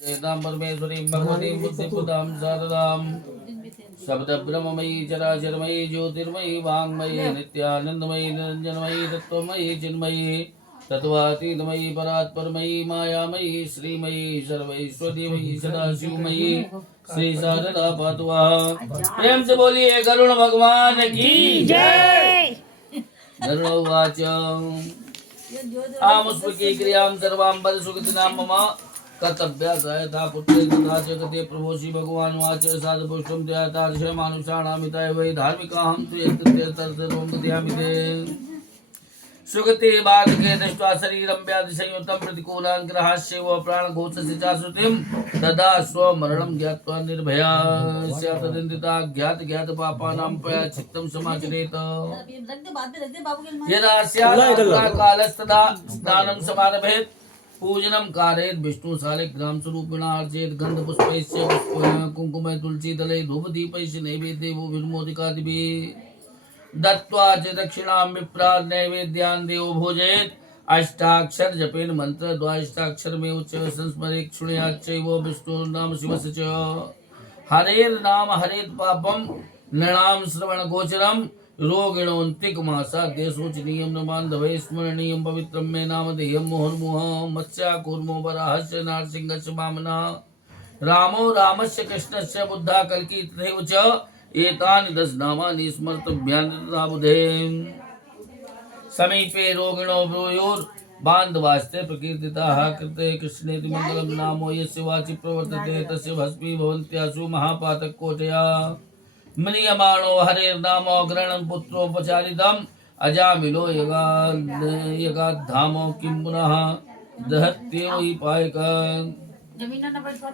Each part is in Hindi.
एतां परमेश्वरीं भगवतीं बुद्धिप्रदां शारदां शब्दब्रह्ममयी चराचरमयी ज्योतिर्मयी वाङ्मयी नित्यानन्दमयी निरञ्जनमयी तत्त्वमयी चिन्मयी तत्त्वातीतमयी परात्परमयी मायामयी श्रीमयी सर्वैश्वर्यमयी सदाशिवमयी श्री शारदा पातु प्रेम से बोलिए गरुड़ भगवान की जय। गरुड़ोवाच आमुष्मिकी क्रियां सर्वां पद सुकृतिनां मम कर्तव्या सहायता पुत्रे तथा च गते प्रभो श्री भगवान वाच साधुपुष्टं त्या तादृशमानुषाणामिताय वै धार्मिकाहं तु यत्कृत्यर्थं कथयामि ते सुगते बालके दृष्ट्वा शरीरं व्याधिसंयुतं प्रतिकूलान् ग्रहास्यैव प्राणघोषस्य चाश्रुतिं तदा स्वमरणं ज्ञात्वा निर्भया स्यात्तदिन्दिता ज्ञातपापानां प्रायश्चित्तं समाचरेत यदा स्यात्कालस्तदा स्नानं समारभेत् पूजनम कारयेत् विष्णु शालिग्राम स्वरूपिणा अर्चयेत् गन्धपुष्पैश्च कुङ्कुमे तुलसीदले धूपदीपैश्च नैवेद्यो विर्मोदिकादिभिः दत्त्वा च दक्षिणां विप्रात् नैवेद्यान् देवो भोजयेत् अष्टाक्षर जपेन मन्त्रद्वादशाक्षरमेव च संस्मरेत् शृणुयाच्चैव विष्णुर्नाम शिवस्य च हरेर्नाम हरेत् पापं नृणां श्रवणगोचरम् रोगिणोन्तिकमासा देशोचनीयं न बान्धवे स्मरणीयं पवित्रं मे नामधेयं मुहुर्मुहुः मत्स्याकूर्मो वराहस्य नारसिंहस्य वामनः रामो रामस्य कृष्णस्य बुद्धः कल्की तथैव च एतानि दश नामानि स्मर्तव्यानि तथा बुधे समीपे रोगिणो ब्रूयुर् बान्धवास्ते प्रकीर्तिताः कृते कृष्णेति मङ्गलं नामो यस्य वाचि प्रवर्तते तस्य भस्मीभवन्त्यासु महापातककोटया म्रियमाणो हरेर्नामोऽग्रणं पुत्रोपचारितम् अजामिलो यगाधामो किं पुनः दहत्येव हि पायकं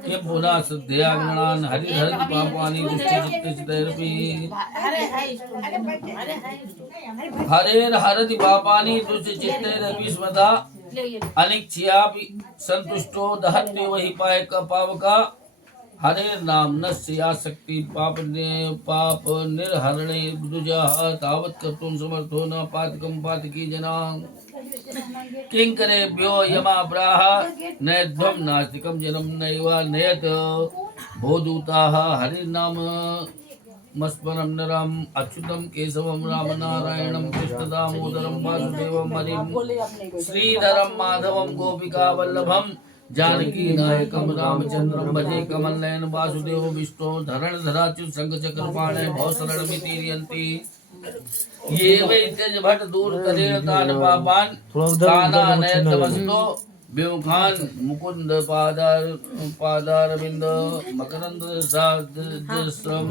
किं पुनः श्रद्धया गणान् हरिहरति पापानि दुष्टचित्तचितैरपि हरेर्हरति पापानि दुष्टचित्तैरपि स्मृता अनिच्छयापि सन्तुष्टो दहत्येव हि पावका हरे नाम नस्य शक्ति पाप निर्हरणे दुजः तावत् कर्तुं समर्थो न पातकं पातकी जनाः किङ्करेभ्यो यमाप्राह नैध्वं नास्तिकं जनं नैव नयत् भोदूताः हरिनाम मस्मरं नरम् अच्युतं केशवं रामनारायणं कृष्णदामोदरं वासुदेवं हरिं श्रीधरं माधवं गोपिकावल्लभम् जानकी नायकम रामचंद्रम भजे कमल नयन वासुदेव विष्णु धरण धराच्युत संगचक्रपाणे भवशरणमितीर्यन्ति ये वै त्यज भट दूर करेण तान पापान तानानयतमस्तो विमुखान मुकुंद पादारविंद मकरंद साद्रस्रम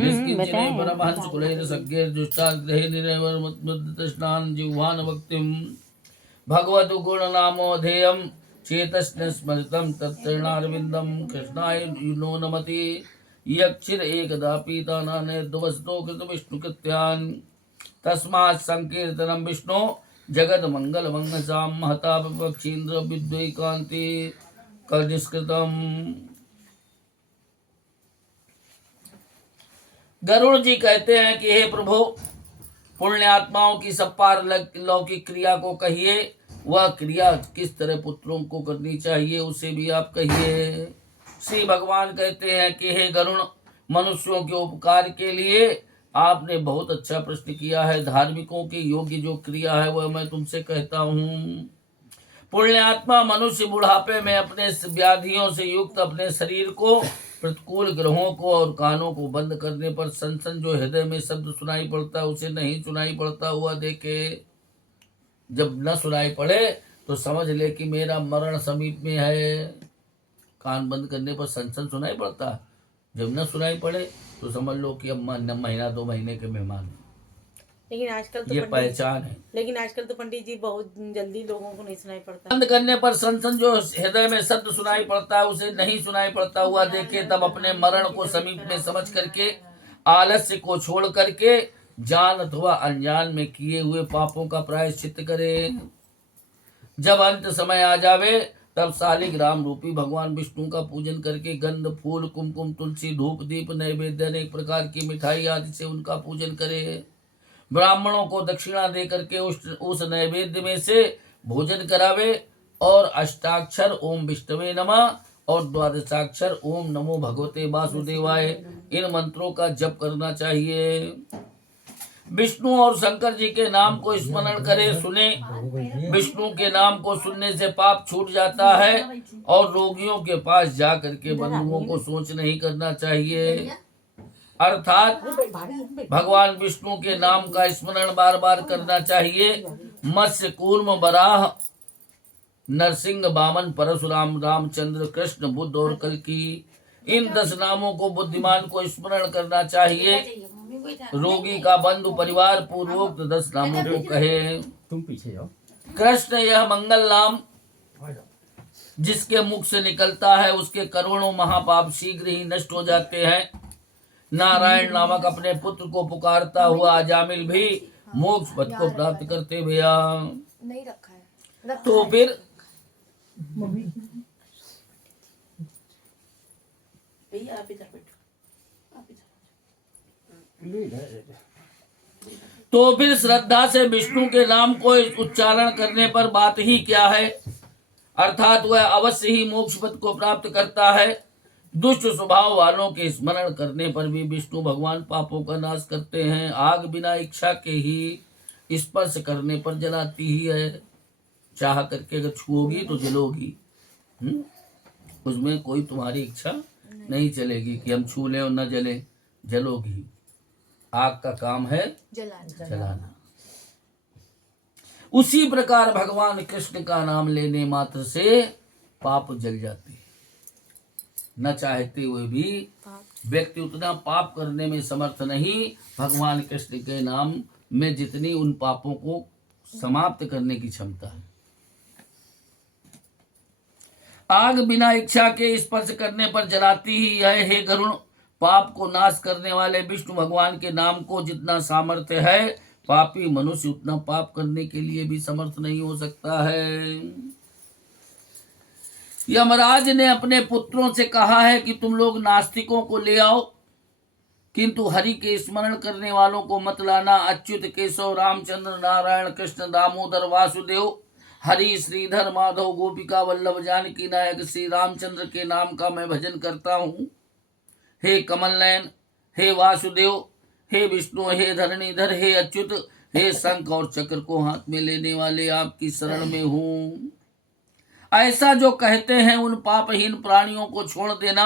निष्किंचने परमहंस कुलैर सज्ञैर दुष्टाग्रहे निरैवर्मुद्दतस्नान जिह्वान भक्तिम भगवतु गुणनामोधेयम् चेतस्न स्मृतं तत्तृणारविन्दं कृष्णाय नो नमति यक्षिर एकदा पीतानानेर्दवसतो कृतविष्णुकृत्यान् तस्मात् संकीर्तनं विष्णु जगन्मङ्गलमङ्गसां महता विपक्षीन्द्र विद्वैकान्ति कनिष्कृतम्। गरुड़ जी कहते हैं कि हे प्रभु, पुण्यात्माओं की सब पारलौकिक क्रिया को कहिए, वह क्रिया किस तरह पुत्रों को करनी चाहिए उसे भी आप कहिए। श्री भगवान कहते हैं कि हे गरुड़, मनुष्यों के उपकार के लिए आपने बहुत अच्छा प्रश्न किया है। धार्मिकों के योग्य जो क्रिया है वह मैं तुमसे कहता हूँ। पुण्यात्मा मनुष्य बुढ़ापे में अपने व्याधियों से युक्त अपने शरीर को, प्रतिकूल ग्रहों को और कानों को बंद करने पर सन जो हृदय में शब्द सुनाई पड़ता है उसे नहीं सुनाई पड़ता हुआ देखे। जब न सुनाई पड़े तो समझ ले कि मेरा मरण समीप में है। कान बंद करने पर सन सुनाई पड़ता है, जब न सुनाई पड़े तो समझ लो कि अब महीना 2 महीने के मेहमान। लेकिन आजकल तो ये पहचान है। लेकिन आजकल तो पंडित जी बहुत जल्दी लोगों को नहीं सुनाई पड़ता। बंद करने पर सन जो हृदय में शब्द सुनाई पड़ता है उसे नहीं सुनाई पड़ता हुआ देखे, तब अपने मरण को समीप में समझ करके आलस्य को छोड़ करके जान अथवा अनजान में किए हुए पापों का प्रायश्चित करे। जब अंत समय आ जावे तब शालिग्राम रूपी भगवान विष्णु का पूजन करके गंध, फूल, कुमकुम, तुलसी, धूप, दीप, नैवेद्य, अनेक प्रकार की मिठाई आदि से उनका पूजन करे। ब्राह्मणों को दक्षिणा दे करके उस नैवेद्य में से भोजन करावे और अष्टाक्षर ओम विष्णवे नमः और द्वादशाक्षर ओम नमो भगवते वासुदेवाय, इन मंत्रों का जप करना चाहिए। विष्णु और शंकर जी के नाम को स्मरण करे, सुने। विष्णु के नाम को सुनने से पाप छूट जाता है और रोगियों के पास जा करके बंधुओं को सोच नहीं करना चाहिए। अर्थात भगवान विष्णु के नाम का स्मरण बार बार करना चाहिए। मत्स्य, कूर्म, वराह, नरसिंह, वामन, परशुराम, रामचंद्र, कृष्ण, बुद्ध और कल्कि, इन 10 नामों को बुद्धिमान को स्मरण करना चाहिए। रोगी का बंधु परिवार पूर्वोक्त 10 नामों को कहे। तुम पीछे जाओ। कृष्ण यह मंगल नाम जिसके मुख से निकलता है उसके करोड़ों महापाप शीघ्र ही नष्ट हो जाते हैं। नारायण नामक अपने पुत्र को पुकारता हुआ अजामिल भी मोक्ष पद को प्राप्त करते भैया। नहीं रखा है। तो फिर भैया आप इधर बैठो, आप इधर। तो फिर श्रद्धा से विष्णु के नाम को उच्चारण करने पर बात ही क्या है। अर्थात वह अवश्य ही मोक्ष पद को प्राप्त करता है। दुष्ट स्वभाव वालों के स्मरण करने पर भी विष्णु भगवान पापों का नाश करते हैं। आग बिना इच्छा के ही स्पर्श करने पर जलाती ही है। चाह करके अगर छुओगी तो जलोगी। उसमें कोई तुम्हारी इच्छा नहीं चलेगी कि हम छू लें और न जले, जलोगी। आग का काम है जलाना। उसी प्रकार भगवान कृष्ण का नाम लेने मात्र से पाप जल जाते हैं। न चाहते हुए भी व्यक्ति उतना पाप करने में समर्थ नहीं, भगवान कृष्ण के नाम में जितनी उन पापों को समाप्त करने की क्षमता है। आग बिना इच्छा के स्पर्श करने पर जलाती ही है। हे गरुण, पाप को नाश करने वाले विष्णु भगवान के नाम को जितना सामर्थ्य है, पापी मनुष्य उतना पाप करने के लिए भी समर्थ नहीं हो सकता है। यमराज ने अपने पुत्रों से कहा है कि तुम लोग नास्तिकों को ले आओ, किंतु हरि के स्मरण करने वालों को मत लाना। अच्युत, केशव, रामचंद्र, नारायण, कृष्ण, दामोदर, वासुदेव, हरि, श्रीधर, माधव, गोपिका वल्लभ, जानकी नायक श्री रामचंद्र के नाम का मैं भजन करता हूँ। हे कमल नयन, हे वासुदेव, हे विष्णु, हे धरणीधर, हे अच्युत, हे शंख और चक्र को हाथ में लेने वाले, आपकी शरण में हूँ। ऐसा जो कहते हैं उन पापहीन प्राणियों को छोड़ देना।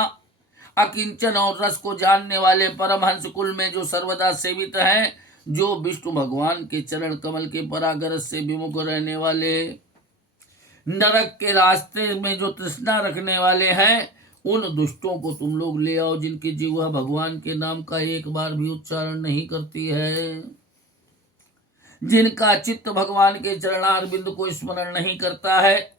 अकिंचन और रस को जानने वाले परमहंस कुल में जो सर्वदा सेवित हैं, जो विष्णु भगवान के चरण कमल के परागरज से विमुख रहने वाले, नरक के रास्ते में जो तृष्णा रखने वाले हैं, उन दुष्टों को तुम लोग ले आओ जिनकी जिह्वा भगवान के नाम का एक बार भी उच्चारण नहीं करती है, जिनका चित्त भगवान के चरणार बिंदु को स्मरण नहीं करता है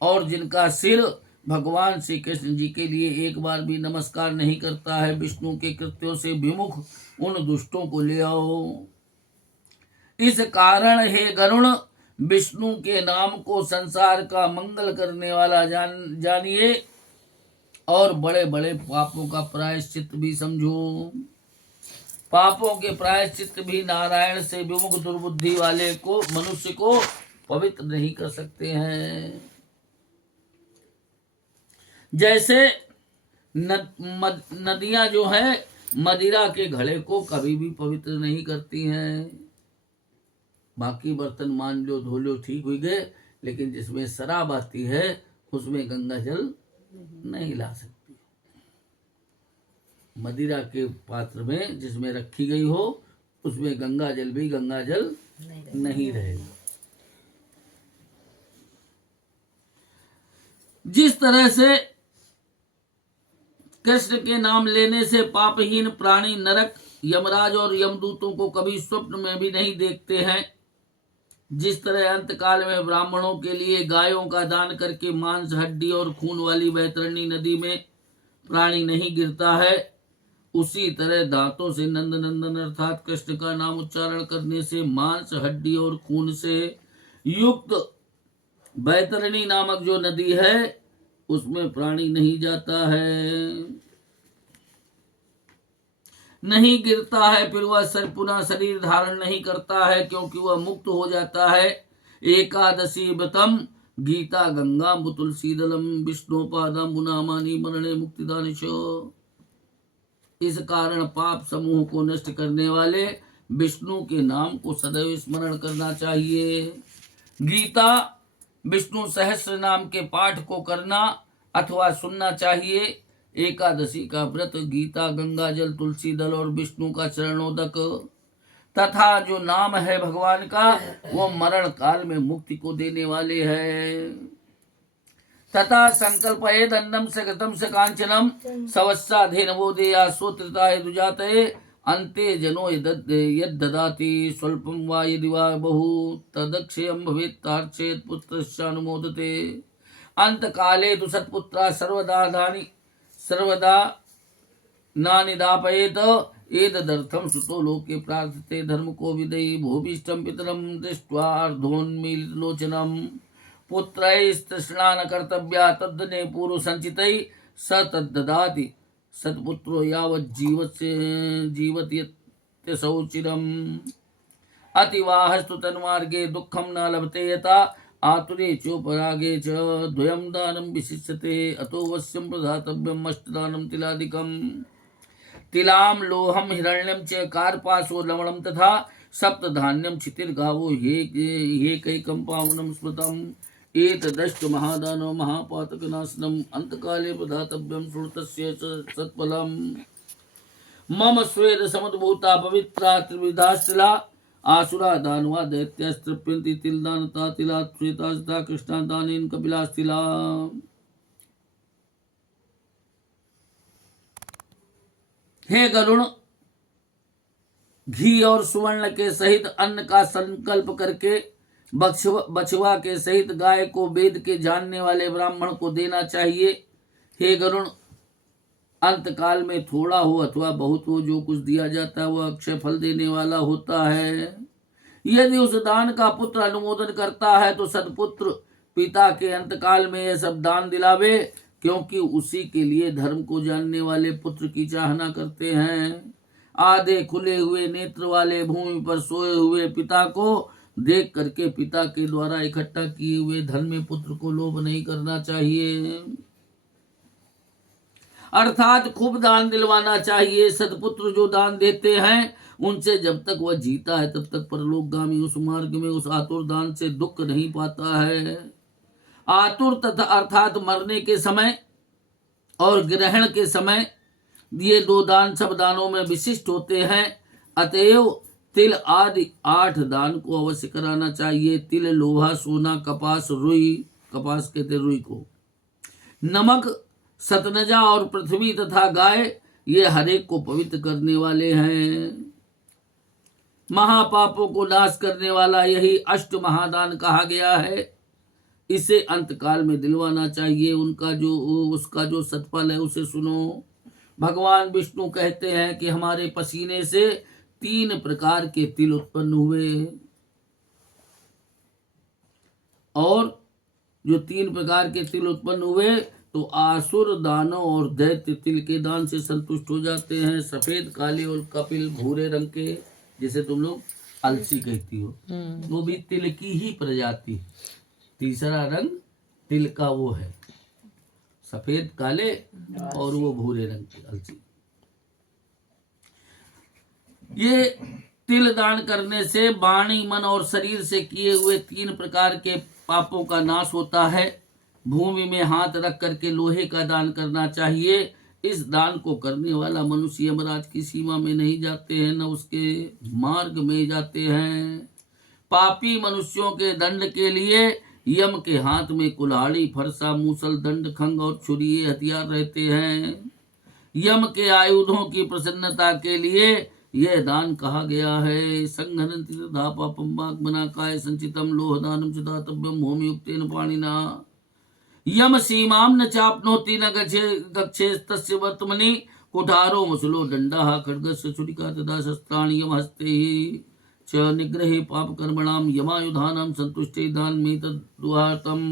और जिनका सिर भगवान श्री कृष्ण जी के लिए एक बार भी नमस्कार नहीं करता है। विष्णु के कृत्यों से विमुख उन दुष्टों को ले आओ। इस कारण हे गरुण, विष्णु के नाम को संसार का मंगल करने वाला जानिए और बड़े बड़े पापों का प्रायश्चित भी समझो। पापों के प्रायश्चित भी नारायण से विमुख दुर्बुद्धि वाले को, मनुष्य को पवित्र नहीं कर सकते हैं। जैसे नदियां जो है मदिरा के घड़े को कभी भी पवित्र नहीं करती हैं। बाकी बर्तन मान लो, धो लो, ठीक हुई गए, लेकिन जिसमें शराब आती है उसमें गंगा जल नहीं ला सकती। मदिरा के पात्र में जिसमें रखी गई हो उसमें गंगा जल भी गंगा जल नहीं रहेगा। जिस तरह से कृष्ण के नाम लेने से पापहीन प्राणी नरक, यमराज और यमदूतों को कभी स्वप्न में भी नहीं देखते हैं, जिस तरह अंतकाल में ब्राह्मणों के लिए गायों का दान करके मांस, हड्डी और खून वाली बैतरणी नदी में प्राणी नहीं गिरता है, उसी तरह दांतों से नंद नंदन अर्थात कृष्ण का नाम उच्चारण करने से मांस, हड्डी और खून से युक्त बैतरणी नामक जो नदी है उसमें प्राणी नहीं जाता है, नहीं गिरता है। फिर वह पुनः शरीर धारण नहीं करता है, क्योंकि वह मुक्त हो जाता है। एकादशी व्रतम गीता गंगा तुलसीदलम विष्णुपादाम्बुनामानि मरणे मुक्तिदानिश। इस कारण पाप समूह को नष्ट करने वाले विष्णु के नाम को सदैव स्मरण करना चाहिए। गीता विष्णु सहस्र नाम के पाठ को करना अथवा सुनना चाहिए। एकादशी का व्रत गीता गंगा जल तुलसी दल और विष्णु का चरणोदक तथा जो नाम है भगवान का वो मरण काल में मुक्ति को देने वाले हैं। तथा संकल्पयेद अन्नम से गतम से कांचनम सवस्साधेन बोधेया सोत्रताय दुजातये अन्ते जनो यद्ददाति स्वल्पं वा यदि वा बहु तदक्षयं भवेत् तार्चेत् पुत्रस्यानुमोदते। अंत काले तु सत्पुत्रा सर्वदा नानि दापयेत एतदर्थं सुतो लोके प्रार्थते धर्म को विदयि भूभीष्टं पितरं दृष्ट्वा अर्धोन्मीलितलोचनम् पुत्रैस्तृष्णा न कर्तव्या तद्दने पूर्व संचितै स तद्ददाति सत्पुत्रो यावत् जीवत्यसौ चिरम्। अतिवाहस्तु तन्मार्गे दुःखं न लभते यथा आतुरे चोपरागे च द्वयं दानं विशिष्यते अतो वश्यं प्रदातव्यम् अष्टदानं तिलादिकम्। तिलाम लोहम हिरण्यम च कार्पासो लवणम तथा सप्तधान्यम क्षितिर्गावो हे कैकं पावनं स्मृतम्। एतदष्ट महादानो महापातकनाशनम् अंतकाले प्रदातव्यं श्रुतस्य सत्फलम्। मम स्वेद समुद्भूता पवित्रा त्रिविधास्तिला आसुरा दानवा दैत्यास्तृप्यन्ति तिलदानता तिला श्वेतास्ता कृष्णा दानेन कपिलास्तिला। हे गरुण, घी और सुवर्ण के सहित अन्न का संकल्प करके बछवा के सहित गाय को वेद के जानने वाले ब्राह्मण को देना चाहिए। हे गरुण, अंत काल में थोड़ा हो अथवा बहुत हो जो कुछ दिया जाता है वह अक्षय फल देने वाला होता है। यदि उस दान का पुत्र अनुमोदन करता है तो सदपुत्र पिता के अंतकाल में यह सब दान दिलावे, क्योंकि उसी के लिए धर्म को जानने वाले पुत्र की चाहना करते हैं। आधे खुले हुए नेत्र वाले भूमि पर सोए हुए पिता को देख करके पिता के द्वारा इकट्ठा किए हुए धन में पुत्र को लोभ नहीं करना चाहिए, अर्थात खूब दान दिलवाना चाहिए। सदपुत्र जो दान देते हैं उनसे जब तक वह जीता है तब तक परलोकगामी उस मार्ग में उस आतुर दान से दुख नहीं पाता है। आतुर तथा अर्थात मरने के समय और ग्रहण के समय ये दो दान सब दानों में विशिष्ट होते हैं। अतएव तिल आदि 8 दान को अवश्य कराना चाहिए। तिल, लोहा, सोना, कपास, रुई, कपास कहते रुई को, नमक, सतनजा और पृथ्वी तथा गाय, ये हरेक को पवित्र करने वाले हैं। महापापों को नाश करने वाला यही अष्ट महादान कहा गया है। इसे अंतकाल में दिलवाना चाहिए। उसका जो सत्फल है उसे सुनो। भगवान विष्णु कहते हैं कि हमारे पसीने से 3 प्रकार के तिल उत्पन्न हुए, और जो 3 प्रकार के तिल उत्पन्न हुए तो आसुर, दानव और दैत्य तिल के दान से संतुष्ट हो जाते हैं। सफेद, काले और कपिल भूरे रंग के, जैसे तुम लोग अलसी कहती हो, वो भी तिल की ही प्रजाति। तीसरा रंग तिल का वो है, सफेद, काले और वो भूरे रंग की अलसी। ये तिल दान करने से वाणी, मन और शरीर से किए हुए 3 प्रकार के पापों का नाश होता है। भूमि में हाथ रख करके लोहे का दान करना चाहिए। इस दान को करने वाला मनुष्य यमराज की सीमा में नहीं जाते हैं, न उसके मार्ग में जाते हैं। पापी मनुष्यों के दंड के लिए यम के हाथ में कुल्हाड़ी, फरसा, मूसल, दंड, खंग और छुरी हथियार रहते हैं। यम के आयुधों की प्रसन्नता के लिए यह दान कहा गया है। संघनन्ति तथा पापं वाग्मनाकाय संचितम लोहदानं च दातव्यं होमयुक्तेन पाणिना। यम सीमां न चाप्नोति न गच्छेस्तस्य वर्तमनि। कुठारो मुसलो दंडः खड्गस्य छुरिका तथा शस्त्राणि यमहस्ते च निग्रहे पाप कर्मणां यमायुधानां संतुष्टे दानमेतद्दुहार्तम्।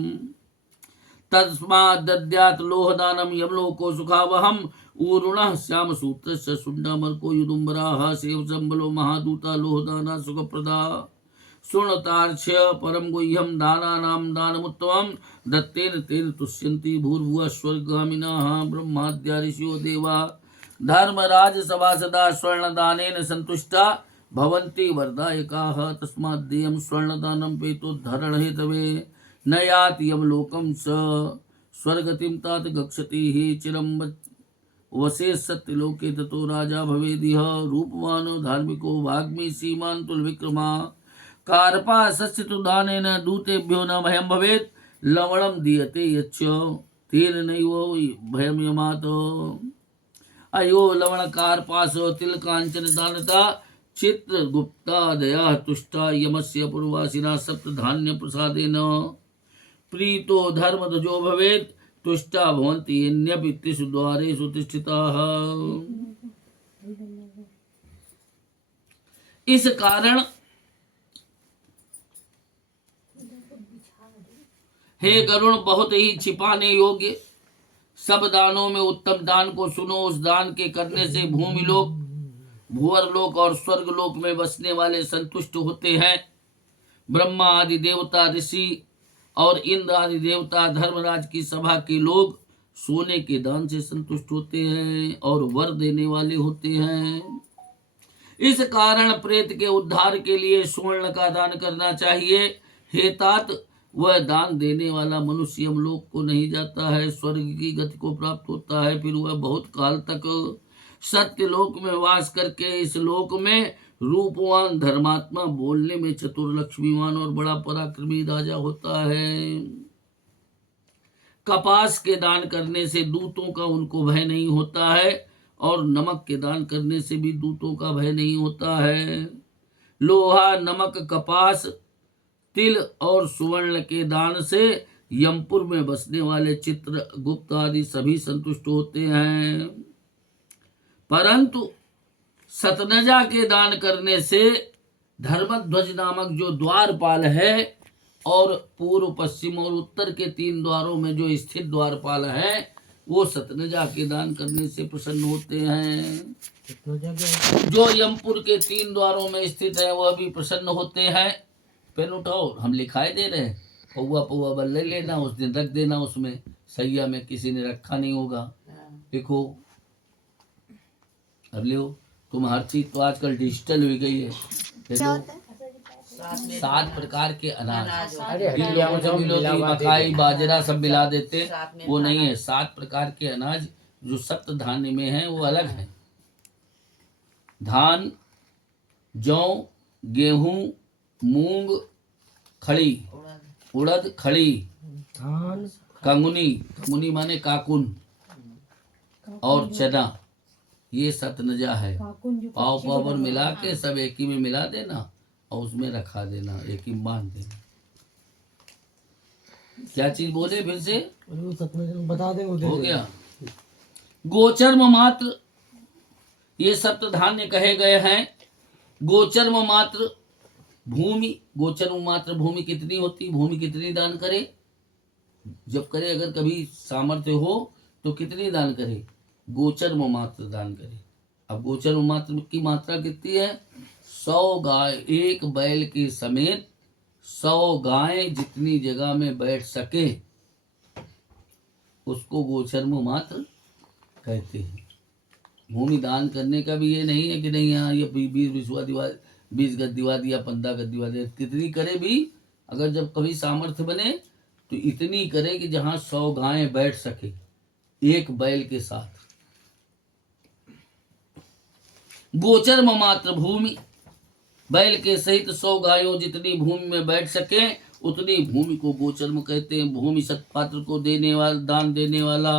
तस्माद् दद्यात् लोहदानं यमलोको सुखावहम्। ऊरुणः श्यामसूत्रस्य शुण्डामर्को युदुम्बराः सेवसम्बलो महादूता लोहदाना सुखप्रदा। सुनतार्क्ष्य परम गुह्यम दानानां दानमुत्तमं दत्तेन तेन तुष्यन्ति भूर्भुवः स्वर्गगामिनः ब्रह्माद्या ऋषयो देवा धर्मराज सभासदा स्वर्णदानेन सन्तुष्टा भवन्ति वरदायकाः तस्माद्देयं स्वर्णदानं पेतोद्धरण हेतवे न याति यमलोकं स स्वर्गतिं तात गच्छति हि चिरं वसे सत्यलोके ततो राजा भवेदिह रूपवानो धार्मिको वाग्मी सीमान तुलविक्रमा कार्पा सस्यतु दानेन दूतेभ्यो न भयं भवेत् लवणं दीयते यच्च तेन नैव भयं यमात् अयो लवण कार्पास तिल कांचन दानता चित्रगुप्ता दया तुष्टा यमस्य पूर्वासिना सप्त धान्य प्रसादेन प्रीतो धर्मध्वजो भवेत् तुष्टा भवन्ति अन्यपि त्रिषु द्वारेषु तिष्ठिताः। इस कारण हे गरुण बहुत ही छिपाने योग्य सब दानों में उत्तम दान को सुनो। उस दान के करने से भूमि लोक भूवर लोक और स्वर्ग लोक में बसने वाले संतुष्ट होते हैं। ब्रह्मा आदि देवता ऋषि और इंद्र आदि देवता धर्मराज की सभा के लोग सोने के दान से संतुष्ट होते हैं और वर देने वाले होते हैं। इस कारण प्रेत के उद्धार के लिए स्वर्ण का दान करना चाहिए। हे तात, वह दान देने वाला मनुष्य यमलोक को नहीं जाता है, स्वर्ग की गति को प्राप्त होता है। फिर वह बहुत काल तक सत्य लोक में वास करके इस लोक में रूपवान धर्मात्मा, बोलने में चतुर, लक्ष्मीवान और बड़ा पराक्रमी राजा होता है। कपास के दान करने से दूतों का उनको भय नहीं होता है और नमक के दान करने से भी दूतों का भय नहीं होता है। लोहा, नमक, कपास, तिल और सुवर्ण के दान से यमपुर में बसने वाले चित्र गुप्त आदि सभी संतुष्ट होते हैं। परंतु सतनजा के दान करने से धर्मध्वज नामक जो द्वारपाल है और पूर्व, पश्चिम और उत्तर के 3 द्वारों में जो स्थित द्वारपाल है वो सतनजा के दान करने से प्रसन्न होते हैं। जो यमपुर के 3 द्वारों में स्थित है वह भी प्रसन्न होते हैं। पेन उठाओ, हम लिखाई दे रहे हैं। पौवा पौवा बल ले लेना, उस दिन रख देना उसमें, सैया में किसी ने रखा नहीं होगा। देखो अब लो, तुम हर चीज तो आजकल डिजिटल हो गई है। 7 प्रकार के अनाज, इन लोगों से मिलो तो मकाई बाजरा सब मिला देते, वो नहीं है। 7 प्रकार के अनाज जो सप्त धान्य में है वो अलग है। धान, जौ, गेहूं, मूंग, खड़ी, उड़द, खड़ी, कंगुनी, कंगुनी माने काकुन, और चना, ये सतनजा है। पाव पाव मिला के सब एक ही में मिला देना और उसमें रखा देना, एक ही बांध देना। क्या चीज बोले फिर से? बता देंगे, हो गया। गोचर्म मात्र, ये सप्त धान्य कहे गए हैं। गोचर्म मात्र भूमि, गोचर्म मात्र भूमि कितनी होती, भूमि कितनी दान करे? जब करे, अगर कभी सामर्थ्य हो तो कितनी दान करे? गोचर्म मात्र दान करे। अब गोचर्म मात्र की मात्रा कितनी है? 100 गाय, एक बैल के समेत 100 गायें जितनी जगह में बैठ सके उसको गोचर्म मात्र कहते हैं। भूमि दान करने का भी ये नहीं है कि नहीं यहाँ ये 20 गज दिवा दिया, 15 गज दिवा दिया, कितनी करे भी, अगर जब कभी सामर्थ्य बने तो इतनी करे कि जहाँ 100 गायें बैठ सके एक बैल के साथ। गोचर्म मात्र भूमि, बैल के सहित 100 गायों जितनी भूमि में बैठ सके उतनी भूमि को गोचर्म कहते हैं। भूमि सत्पात्र को देने वाला, दान देने वाला,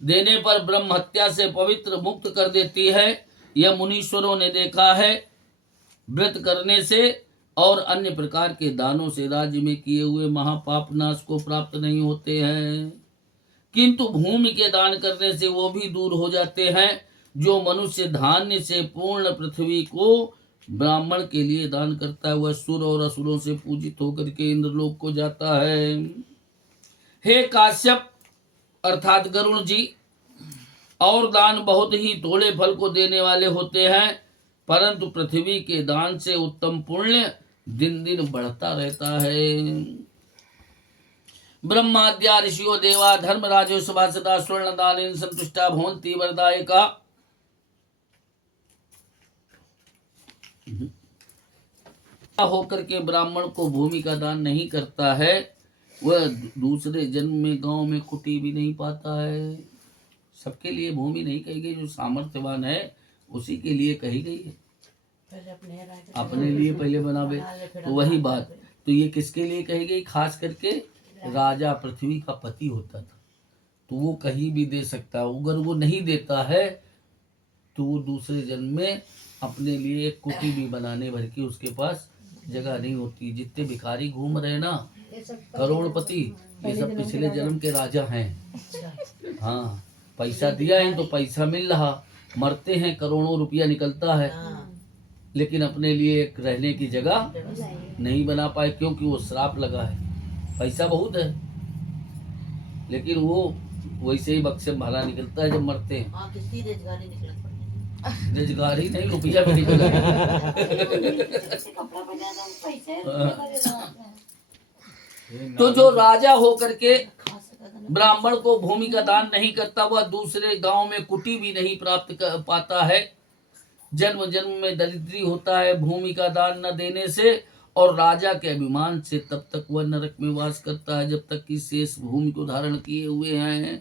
देने पर ब्रह्म हत्या से पवित्र मुक्त कर देती है। यह मुनीश्वरों ने देखा है। व्रत करने से और अन्य प्रकार के दानों से राज्य में किए हुए महापाप नाश को प्राप्त नहीं होते हैं, किंतु भूमि के दान करने से वो भी दूर हो जाते हैं। जो मनुष्य धान्य से पूर्ण पृथ्वी को ब्राह्मण के लिए दान करता है वह सुर और असुरों से पूजित होकर के इंद्रलोक को जाता है। हे काश्यप अर्थात गरुण जी, और दान बहुत ही थोड़े फल को देने वाले होते हैं, परंतु पृथ्वी के दान से उत्तम पुण्य दिन दिन बढ़ता रहता है। ब्रह्माद्या ऋषियो देवा धर्मराजो सभासदा स्वर्ण दानेन संतुष्टा भवन्ति वरदायका। होकर के ब्राह्मण को भूमि का दान नहीं करता है, वह दूसरे जन्म में गांव में कुटी भी नहीं पाता है। सबके लिए भूमि नहीं कही गई, जो सामर्थ्यवान है उसी के लिए कही गई है। अपने लिए पहले बनावे, तो वही बात। तो ये किसके लिए कही गई? खास करके राजा पृथ्वी का पति होता था, तो वो कहीं भी दे सकता है। अगर वो नहीं देता है तो वो दूसरे जन्म में अपने लिए एक कुटी भी बनाने भर की उसके पास जगह नहीं होती। जितने भिखारी घूम रहे ना, करोड़पति, ये सब पिछले जन्म के राजा हैं। हाँ, पैसा दिया है तो पैसा मिल रहा, मरते हैं करोड़ों रुपया निकलता है, लेकिन अपने लिए एक रहने की जगह नहीं बना पाए, क्योंकि वो श्राप लगा है। पैसा बहुत है लेकिन वो वैसे ही बक्से भरा निकलता है जब मरते हैं। रोजगारी नहीं, रुपया भी निकल तो जो राजा होकर के ब्राह्मण को भूमि का दान नहीं करता, वह दूसरे गांव में कुटी भी नहीं प्राप्त कर पाता है। जन्म जन्म में दरिद्री होता है भूमि का दान न देने से, और राजा के अभिमान से तब तक वह नरक में वास करता है जब तक कि शेष भूमि को धारण किए हुए हैं।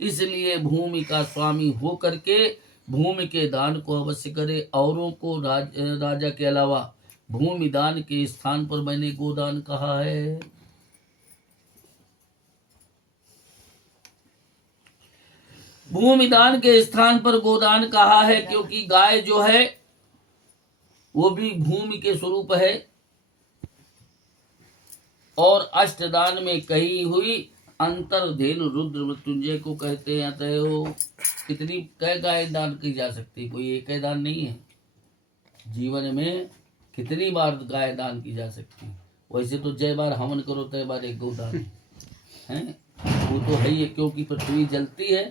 इसलिए भूमि का स्वामी हो करके भूमि के दान को अवश्य करे। औरों को राजा के अलावा भूमि दान के स्थान पर मैंने गोदान कहा है। भूमि दान के स्थान पर गोदान कहा है क्योंकि गाय जो है वो भी भूमि के स्वरूप है। और अष्टदान में कही हुई अंतर्धेनु रुद्र मृत्युंजय को कहते हैं। अतएव कितनी कई गाय दान की जा सकती है, कोई एक दान नहीं है। जीवन में कितनी बार गाय दान की जा सकती है। वैसे तो जय बार हवन करो तय बार एक गोदान है, वो तो है ही, क्योंकि पृथ्वी जलती है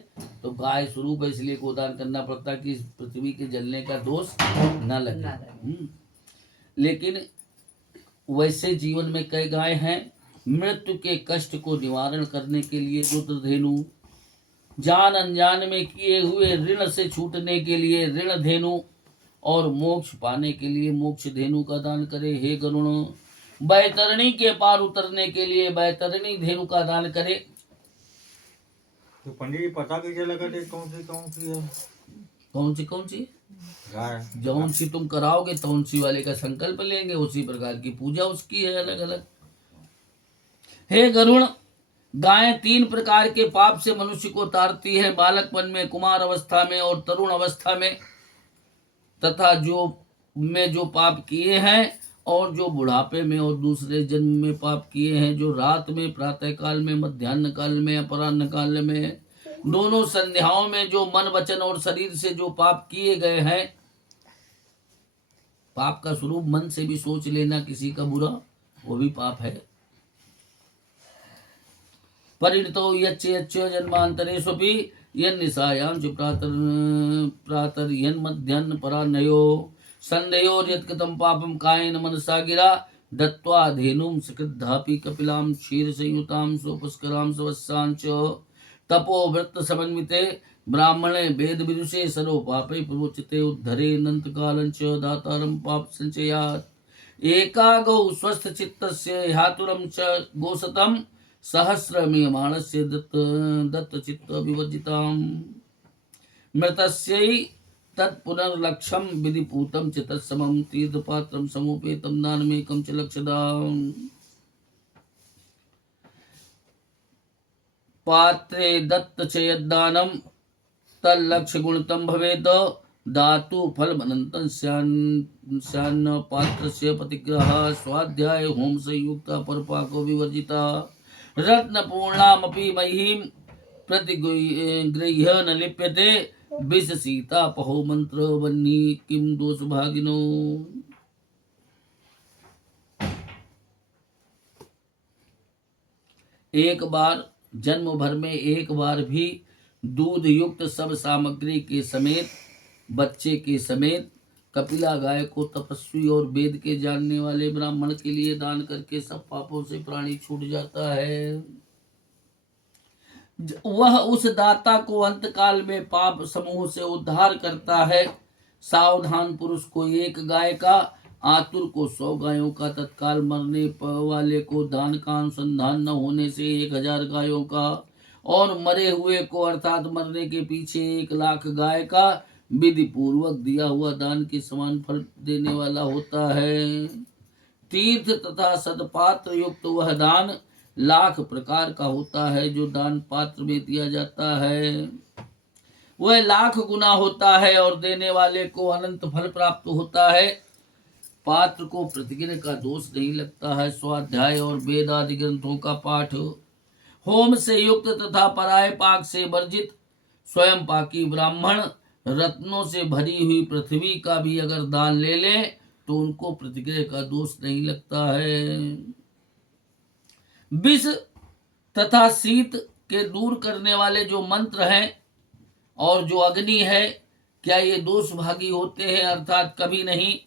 तो गाय स्वरूप है, इसलिए गोदान करना पड़ता है कि पृथ्वी के जलने का दोष न लगे। लेकिन वैसे जीवन में कई गाय हैं। मृत्यु के कष्ट को निवारण करने के लिए रुद्रधेनु, जान अनजान में किए हुए ऋण से छूटने के लिए ऋण धेनु, और मोक्ष पाने के लिए मोक्ष धेनु का दान करे। हे गरुण, बैतरणी के पार उतरने के लिए बैतरणी धेनु का दान करे। तो पंडित जी पता कैसे लगा थे कौन सी है? कौन सी जौन सी तुम कराओगे तौन सी वाले का संकल्प लेंगे, उसी प्रकार की पूजा उसकी है अलग अलग। हे गरुण, गाय 3 प्रकार के पाप से मनुष्य को तारती है, बालकपन में, कुमार अवस्था में और तरुण अवस्था में, तथा जो पाप किए हैं और जो बुढ़ापे में और दूसरे जन्म में पाप किए हैं, जो रात में, प्रातः काल में, मध्याह्न काल में, अपराह्न काल में, दोनों संध्याओं में जो मन वचन और शरीर से जो पाप किए गए हैं। पाप का स्वरूप मन से भी सोच लेना किसी का बुरा, वो भी पाप है। परिणतो यच्च जन्मांतरेष्वपि यन्निशायां च प्रातर्यन्मध्याह्न पराह्नयो संध्योर्यत्कृतं पापं कायेन मनसा गिरा दत्त्वा धेनुं सकृद्धापि कपिलां क्षीरसंयुतां स्वपुष्करां सवस्सां च तपोवृत्त समन्विते ब्राह्मणे वेद विदुषे सर्व पापै प्रवोचिते उद्धरे अनंत कालं च दातारं पाप संचयात् एका गौ स्वस्थ चित्तस्य ह्यातुरं च गोसतं सहस्रमीयमाणस्य दत्त चित्त विवर्जिताम् मृतस्यै तत्पुनर्लक्षं विधिपूतं च तत्समं तीर्थपात्रं समुपेतं दानमेकं च लक्षदाम् पात्रे दत्त च यद्दानं तल्लक्ष्य गुणितं भवेत् दातु फलमनन्तं स्यान्न पात्रस्य प्रतिग्रह स्वाध्याय होम संयुक्ता परपाको विवर्जिता रत्नपूर्णामपि महीं प्रतिगृह्य न लिप्यते विष सीता पहो मंत्र वन्नी किम दोष भागिनो। एक बार जन्म भर में एक बार भी दूध युक्त सब सामग्री के समेत बच्चे के समेत कपिला गाय को तपस्वी और वेद के जानने वाले ब्राह्मण के लिए दान करके सब पापों से प्राणी छूट जाता है। वह उस दाता को अंतकाल में पाप समूह से उद्धार करता है। सावधान पुरुष को 1 गाय का, आतुर को 100 गायों का, तत्काल मरने वाले को दान का अनुसंधान न होने से 1000 गायों का, और मरे हुए को अर्थात मरने के पीछे 1,00,000 गाय का विधि पूर्वक दिया हुआ दान के समान फल देने वाला होता है। तीर्थ तथा सदपात्र युक्त वह दान 1,00,000 प्रकार का होता है जो दान पात्र में दिया जाता है। वह 1,00,000 गुना होता है और देने वाले को अनंत फल प्राप्त होता है। पात्र को प्रतिज्ञा का दोष नहीं लगता है। स्वाध्याय और वेद आदि ग्रंथों का पाठ, होम से युक्त तथा पराय पाक से वर्जित, स्वयं पाकी ब्राह्मण रत्नों से भरी हुई पृथ्वी का भी अगर दान ले ले तो उनको प्रतिज्ञा का दोष नहीं लगता है। विष तथा शीत के दूर करने वाले जो मंत्र हैं और जो अग्नि है, क्या ये दोष भागी होते हैं? अर्थात कभी नहीं।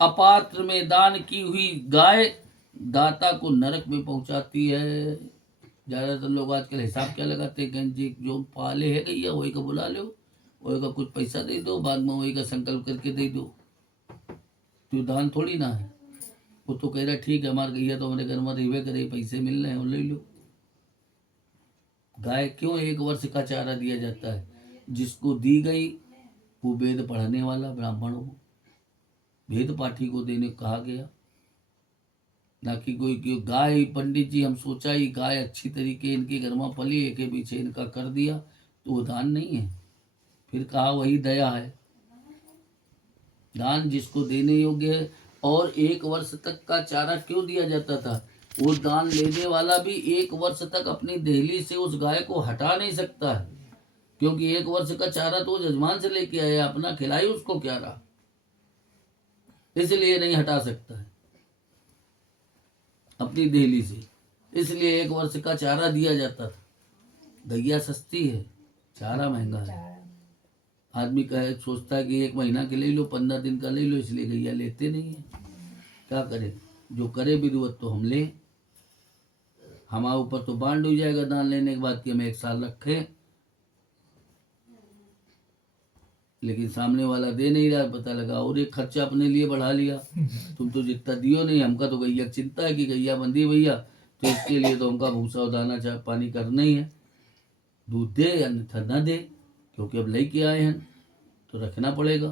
अपात्र में दान की हुई गाय दाता को नरक में पहुंचाती है। ज्यादातर लोग आजकल हिसाब क्या लगाते हैं, कहें जी जो पाले है गैया वही का बुला लो, वही का कुछ पैसा दे दो, बाद में वही का संकल्प करके दे दो। तो दान थोड़ी ना है। वो तो कह रहा ठीक है हमारे गैया तो हमारे घर में रहवे करे, पैसे मिल रहे हैं वो ले लो। गाय क्यों 1 वर्ष का चारा दिया जाता है? जिसको दी गई वो वेद पढ़ने वाला ब्राह्मण हो, वेद पाठी को देने कहा गया, ना कि कोई गाय। पंडित जी हम सोचा ही गाय अच्छी तरीके इनके घर में पली है के पीछे इनका कर दिया, तो वो दान नहीं है। फिर कहा वही दया है। दान जिसको देने योग्य है। और 1 वर्ष तक का चारा क्यों दिया जाता था? वो दान लेने वाला भी 1 वर्ष तक अपनी देहली से उस गाय को हटा नहीं सकता है, क्योंकि 1 वर्ष का चारा तो जजमान से लेके आया, अपना खिलाई उसको क्या रहा, इसलिए नहीं हटा सकता है अपनी देहली से। इसलिए 1 वर्ष का चारा दिया जाता था। गैया सस्ती है, चारा महंगा है। आदमी कहे सोचता है कि 1 महीना के ले लो, 15 दिन का ले लो, इसलिए गैया लेते नहीं है। क्या करे? जो करे विधिवत तो हम ले, हमारे ऊपर तो बांड हो जाएगा दान लेने के बाद कि हम 1 साल रखें, लेकिन सामने वाला दे नहीं रहा, पता लगा और एक खर्चा अपने लिए बढ़ा लिया। तुम तो जितना दियो नहीं, हमका तो गैया चिंता है कि गैया बंदी भैया, तो इसके लिए तो हमका भूसा और दाना चाय पानी करना ही है। दूध दे या न दे, क्योंकि अब लेके आए हैं तो रखना पड़ेगा।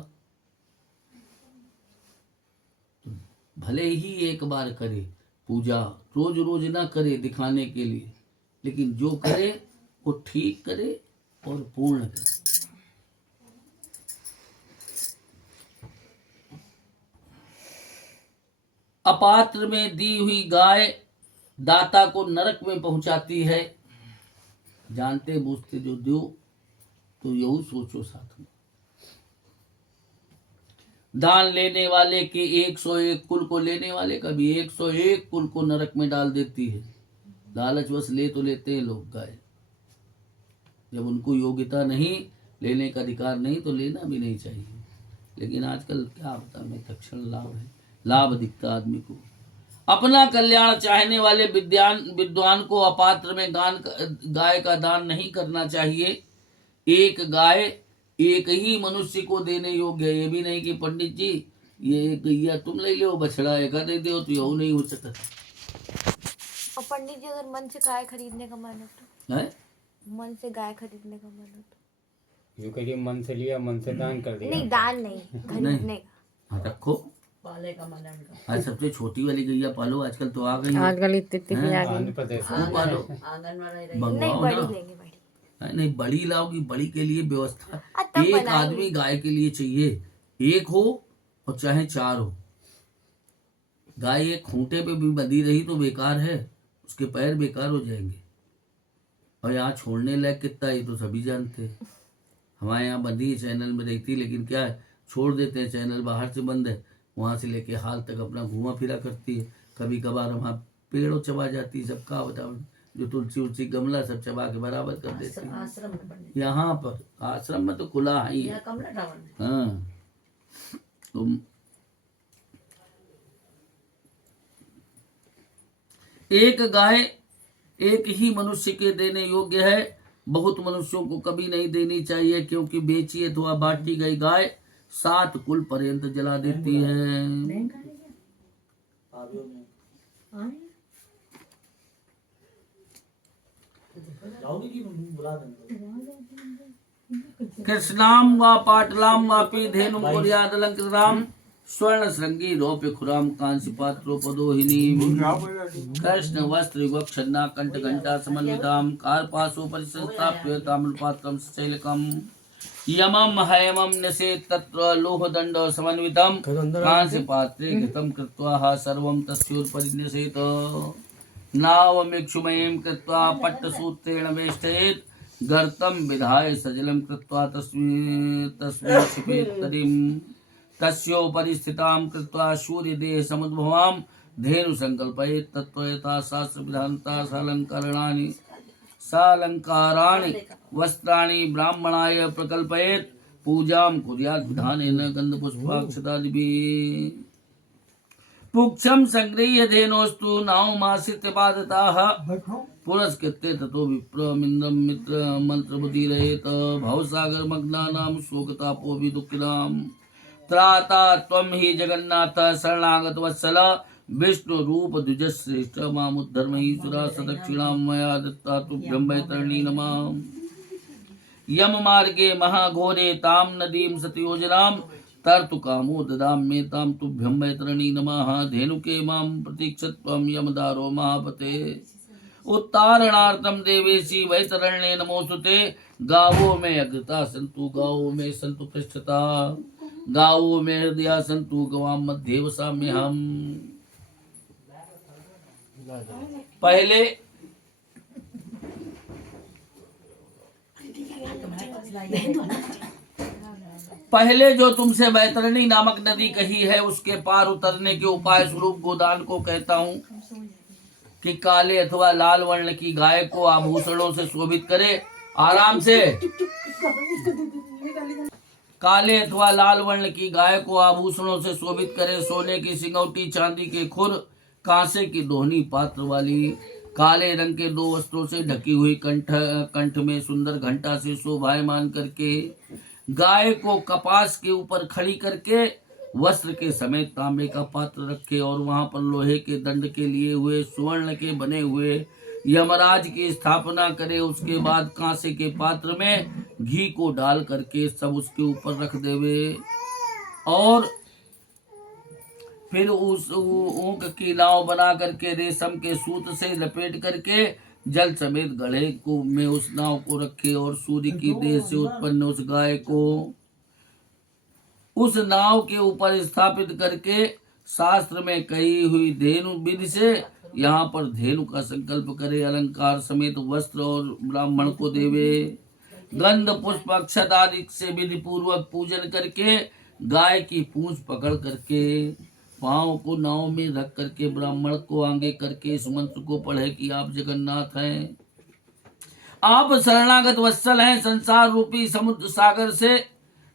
तो भले ही 1 बार करे पूजा, रोज रोज ना करे दिखाने के लिए, लेकिन जो करे वो ठीक करे और पूर्ण करे। अपात्र में दी हुई गाय दाता को नरक में पहुंचाती है। जानते बूझते जो दो तो यही सोचो साथ में। दान लेने वाले के 101 कुल को लेने वाले का भी 101 कुल को नरक में डाल देती है। लालचवश ले तो लेते हैं लोग गाय, जब उनको योग्यता नहीं, लेने का अधिकार नहीं तो लेना भी नहीं चाहिए। लेकिन आजकल क्या होता है, तत्क्षण लाभ है, लाभ दिखता आदमी को। अपना कल्याण चाहने वाले विद्वान को अपात्र में गाय का दान नहीं करना चाहिए। 1 गाय 1 ही मनुष्य को देने योग्य है। ये भी नहीं कि पंडित जी ये गैया तुम ले लो, बछड़ा 1 दे दो, तो यही नहीं हो सकता। और पंडित जी अगर मन से गाय खरीदने का मन हो तो है? मन से गाय खरीदने का मन हो तो जो कहिए मन से लिया, मन से दान कर दिया। नहीं, दान नहीं, खरीदने का। हाँ, रखो। पाले का मन है उनका। आज सबसे छोटी वाली गैया पालो, आजकल तो आ गई है। आजकल इतनी आ गई। आंध्र प्रदेश में। खूब पालो, आंगन में रह रही। नहीं, मंगवाओ बड़ी ना। लेंगे, बड़ी। नहीं, बड़ी लाओगी, बड़ी के लिए व्यवस्था तब 1 बनाएंगे। आदमी गाय के लिए चाहिए, 1 हो और चाहे 4 हो। गाय एक खूंटे पे भी बंधी रही तो बेकार है, उसके पैर बेकार हो जाएंगे। और यहाँ छोड़ने लायक कितना, ये तो सभी जानते हैं। हमारे यहाँ बंधी है, चैनल में रहती, लेकिन क्या है छोड़ देते हैं, चैनल बाहर से बंद है, वहां से लेके हाल तक अपना घूमा फिरा करती है। कभी कभार वहाँ पेड़ों चबा जाती है, सबका बताओ जो तुलसी उलसी गमला सब चबा के बराबर कर देती है। आश्रम में पंडित यहाँ पर आश्रम में तो खुला है ही है। यहाँ कमला टावर में हाँ तो एक गाय एक ही मनुष्य के देने योग्य है, बहुत मनुष्यों को कभी नहीं देनी चाहिए, क्योंकि बेची अथवा बांटी गई गाय 7 कुल पर्यंत जला देती है। कृष्णाम व पाटलाम वापी धेनु कुर्यादलंकृताम स्वर्ण श्रृंगी रौप्य खुराम कांस्य पात्रोपदोहिनी कृष्ण वस्त्र युगक छन्ना कंठ घंटा समन्विताम कारपासो परिसंस्थाप्य ताम्रपात्रम सचैलकम यमम हयमम निषेध तत्र लोहदंड समन्वितम कांस्य पात्रे घृतम कृत्वा सर्वं तस्योपरिन्यसेत नावमिक्षुमयीं कृत्वा पट्टसूत्रेण वेष्टयेत् गर्तं विधाय सजलं कृत्वा तस्मिन् क्षिपेत् तरीं तस्योपरि स्थितां कृत्वा सूर्यदेह समुद्भवां धेनु संकल्पयेत् तत्त्व यथा शास्त्र विधानता सालंकाराणि वस्त्राणि ब्राह्मणाय प्रकल्पयेत् पूजां कुर्यात् विधानेन गन्धपुष्पाक्षतादिभिः पुक्षं संगृह्य धेनोस्तु नावमाश्रित्यपादताः पुरस्कृत्य ततो विप्रमिन्द्रं मित्र मंत्रबुद्धिरयेत भवसागरमग्नानां शोकतापो विदुःखिनां त्राता त्वं हि जगन्नाथ शरणागत वत्सल विष्णु रूप द्विजश्रेष्ठ मामुद्धर्महि सुरा सदक्षिणां मया दत्ता तुभ्यं वैतरणी नमः यम मार्गे महाघोरे तां नदीं सतयोजनां तर्तु कामो ददाम्ये तां तुभ्यं वैतरणी नमः धेनुके मां प्रतीक्षत्वं यमदारो महापते उत्तारणार्थम देवेशी वैतरण्ये नमोस्तुते गावों में अग्रता संतु गावों में संतु पृष्ठता गावों में हृदय संतु गवां मध्य वसाम्य हम पहले जो तुमसे वैतरणी नामक नदी कही है उसके पार उतरने के उपाय स्वरूप गोदान को कहता हूँ कि काले अथवा लाल वर्ण की गाय को आभूषणों से शोभित करे। आराम से। काले अथवा लाल वर्ण की गाय को आभूषणों से शोभित करे, सोने की सिंगौटी, चांदी के खुर, कांसे की दोहनी पात्र वाली, काले रंग के 2 वस्त्रों से ढकी हुई, कंठ में सुंदर घंटा से शोभायमान करके, गाय को कपास के ऊपर खड़ी करके वस्त्र के समेत तांबे का पात्र रखे और वहां पर लोहे के दंड के लिए हुए स्वर्ण के बने हुए यमराज की स्थापना करे। उसके बाद कांसे के पात्र में घी को डाल करके सब उसके ऊपर रख देवे और फिर उस ऊंट की नाव बना करके रेशम के सूत से लपेट करके जल समेत गढ़े को में उस नाव को रखे और सूर्य की देह से उत्पन्न उस गाय को उस नाव के ऊपर स्थापित करके शास्त्र में कही हुई धेनु विधि से यहाँ पर धेनु का संकल्प करे, अलंकार समेत वस्त्र और ब्राह्मण को देवे। गंध पुष्प अक्षत आदि से विधि पूर्वक पूजन करके गाय की पूंछ पकड़ करके पांव को नाव में रख करके ब्राह्मण को आगे करके इस मंत्र को पढ़े कि आप जगन्नाथ हैं, आप शरणागत वत्सल हैं, संसार रूपी समुद्र सागर से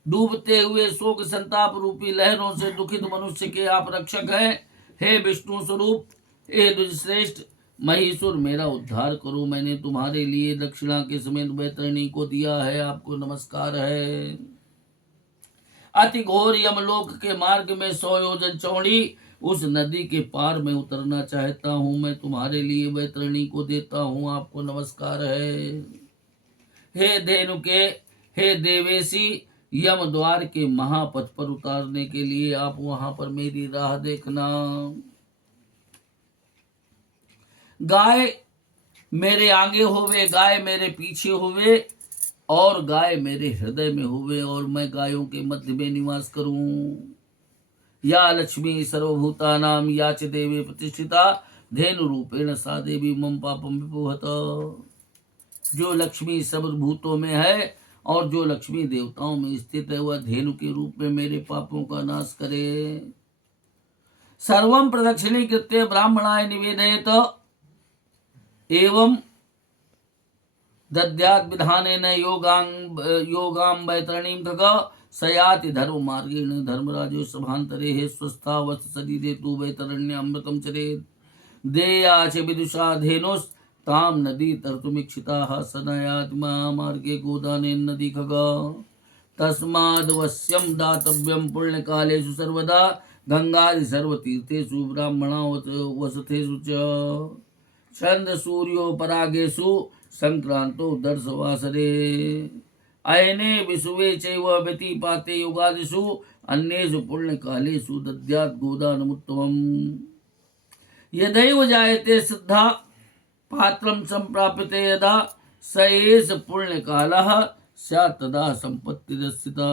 डूबते हुए शोक संताप रूपी लहरों से दुखित मनुष्य के आप रक्षक हैं। हे विष्णु स्वरूप, हे द्विजश्रेष्ठ महीसुर, मेरा उद्धार करो। मैंने तुम्हारे लिए दक्षिणा के समेत वैतरणी को दिया है, आपको नमस्कार है। अति घोर यमलोक के मार्ग में 100 योजन चौड़ी उस नदी के पार में उतरना चाहता हूँ, मैं तुम्हारे लिए वैतरणी को देता हूँ, आपको नमस्कार है। हे धेनुके, हे देवेशी, यम द्वार के महापथ पर उतारने के लिए आप वहां पर मेरी राह देखना। गाय मेरे आगे होवे, गाय मेरे पीछे होवे और गाय मेरे हृदय में होवे और मैं गायों के मध्य में निवास करूं। या लक्ष्मी सर्वभूतानां या च देवी प्रतिष्ठिता धेनु रूपेण सा देवी मम पापम विपुहत। जो लक्ष्मी सब भूतों में है और जो लक्ष्मी देवताओं में स्थित है वह धेनु के रूप में मेरे पापों का नाश करे। सर्वं प्रदक्षिणी कृत्य ब्राह्मणाय निवेदयेत एवं दद्यात् विधानेन योगां वैतरणीं खग सयाति धर्म मार्गेण धर्मराजो सभान्तरे हे स्वस्थावस्थ शरीरे तु वैतरण्यमृतं चरेत् देया च विदुषा धेनुस् तां नदी तर्तुमीक्षिताः सनयाति महामार्गे गोदानेन नदी खग तस्मादवश्यं दातव्यं पुण्यकालेषु सर्वदा गंगादि सर्वतीर्थेषु ब्राह्मणावत वसतेषु च चंद्र सूर्योपरागेषु संक्रांतो दर्शवासरे अयने विषुवे चैव व्यतिपाते योगादिषु अन्येषु पुण्यकालेषु दद्यात् गोदानमुत्तमम् यदैव जायते श्रद्धा पात्रं सम्प्राप्यते यदा स एष पुण्यकालः स्यात् तदा सम्पत्तिरस्थिता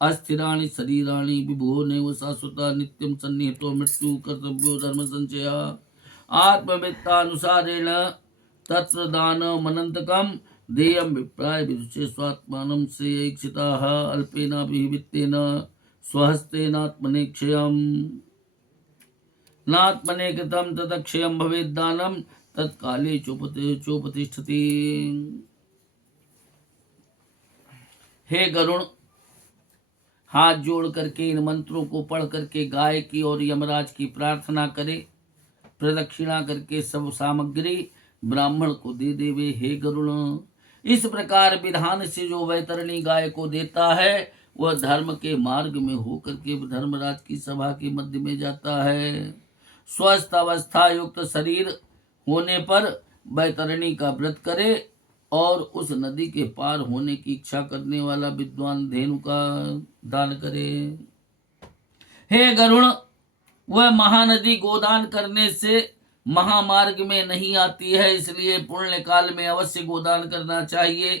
अस्थिराणि शरीराणि विभो नैव शाश्वता नित्यं सन्निहितो मृत्यु कर्तव्यो धर्म संचया आत्मवित्तानुसारेण तत्र दानमनन्तकं देयं विप्राय विदुषे स्वात्मानं श्रेयैक्षिताः अल्पेनापि वित्तेन स्वहस्तेनात्मने क्षयम् नात्मने कृतं तदक्षयं भवेद्दानं तत्काले चोपतिष्ठति। हे गरुण, हाथ जोड़ करके इन मंत्रों को पढ़ करके गाय की और यमराज की प्रार्थना करे, प्रदक्षिणा करके सब सामग्री ब्राह्मण को दे देवे। हे गरुण, इस प्रकार विधान से जो वैतरणी गाय को देता है वह धर्म के मार्ग में होकर के धर्मराज की सभा के मध्य में जाता है। स्वस्थ अवस्था युक्त शरीर होने पर वैतरणी का व्रत करे और उस नदी के पार होने की इच्छा करने वाला विद्वान धेनु का दान करे। हे गरुण, वह महानदी गोदान करने से महामार्ग में नहीं आती है, इसलिए पुण्य काल में अवश्य गोदान करना चाहिए।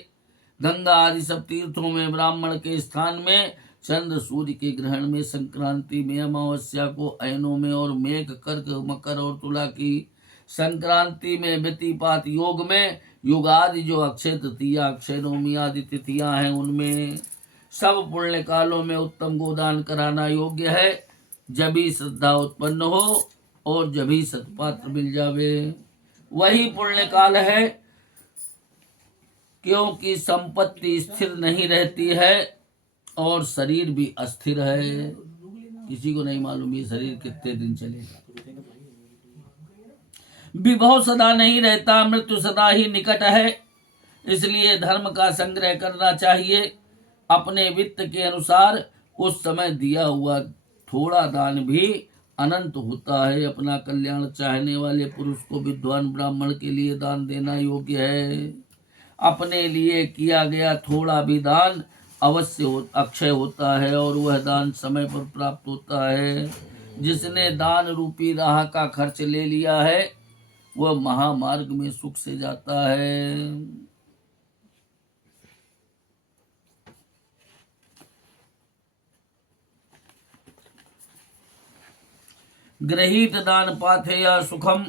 गंगा आदि सब तीर्थों में, ब्राह्मण के स्थान में, चंद्र सूर्य के ग्रहण में, संक्रांति में, अमावस्या को अयनों में और मेघ, कर्क, मकर और तुला की संक्रांति में, व्यतिपात योग में, युगादि जो अक्षय तृतीया, अक्षय नवमी आदि तिथियां हैं उनमें, सब पुण्य कालों में उत्तम गोदान कराना योग्य है। जब ही श्रद्धा उत्पन्न हो और जब ही सत्पात्र मिल जावे वही पुण्य काल है, क्योंकि संपत्ति स्थिर नहीं रहती है और शरीर भी अस्थिर है। किसी को नहीं मालूम ये शरीर कितने दिन चलेगा। विभव सदा नहीं रहता, मृत्यु सदा ही निकट है, इसलिए धर्म का संग्रह करना चाहिए। अपने वित्त के अनुसार उस समय दिया हुआ थोड़ा दान भी अनंत होता है। अपना कल्याण चाहने वाले पुरुष को विद्वान ब्राह्मण के लिए दान देना योग्य है। अपने लिए किया गया थोड़ा भी दान अवश्य अक्षय होता है और वह दान समय पर प्राप्त होता है। जिसने दान रूपी राह का खर्च ले लिया है वह महामार्ग में सुख से जाता है। गृहीत दान पाथेय सुखम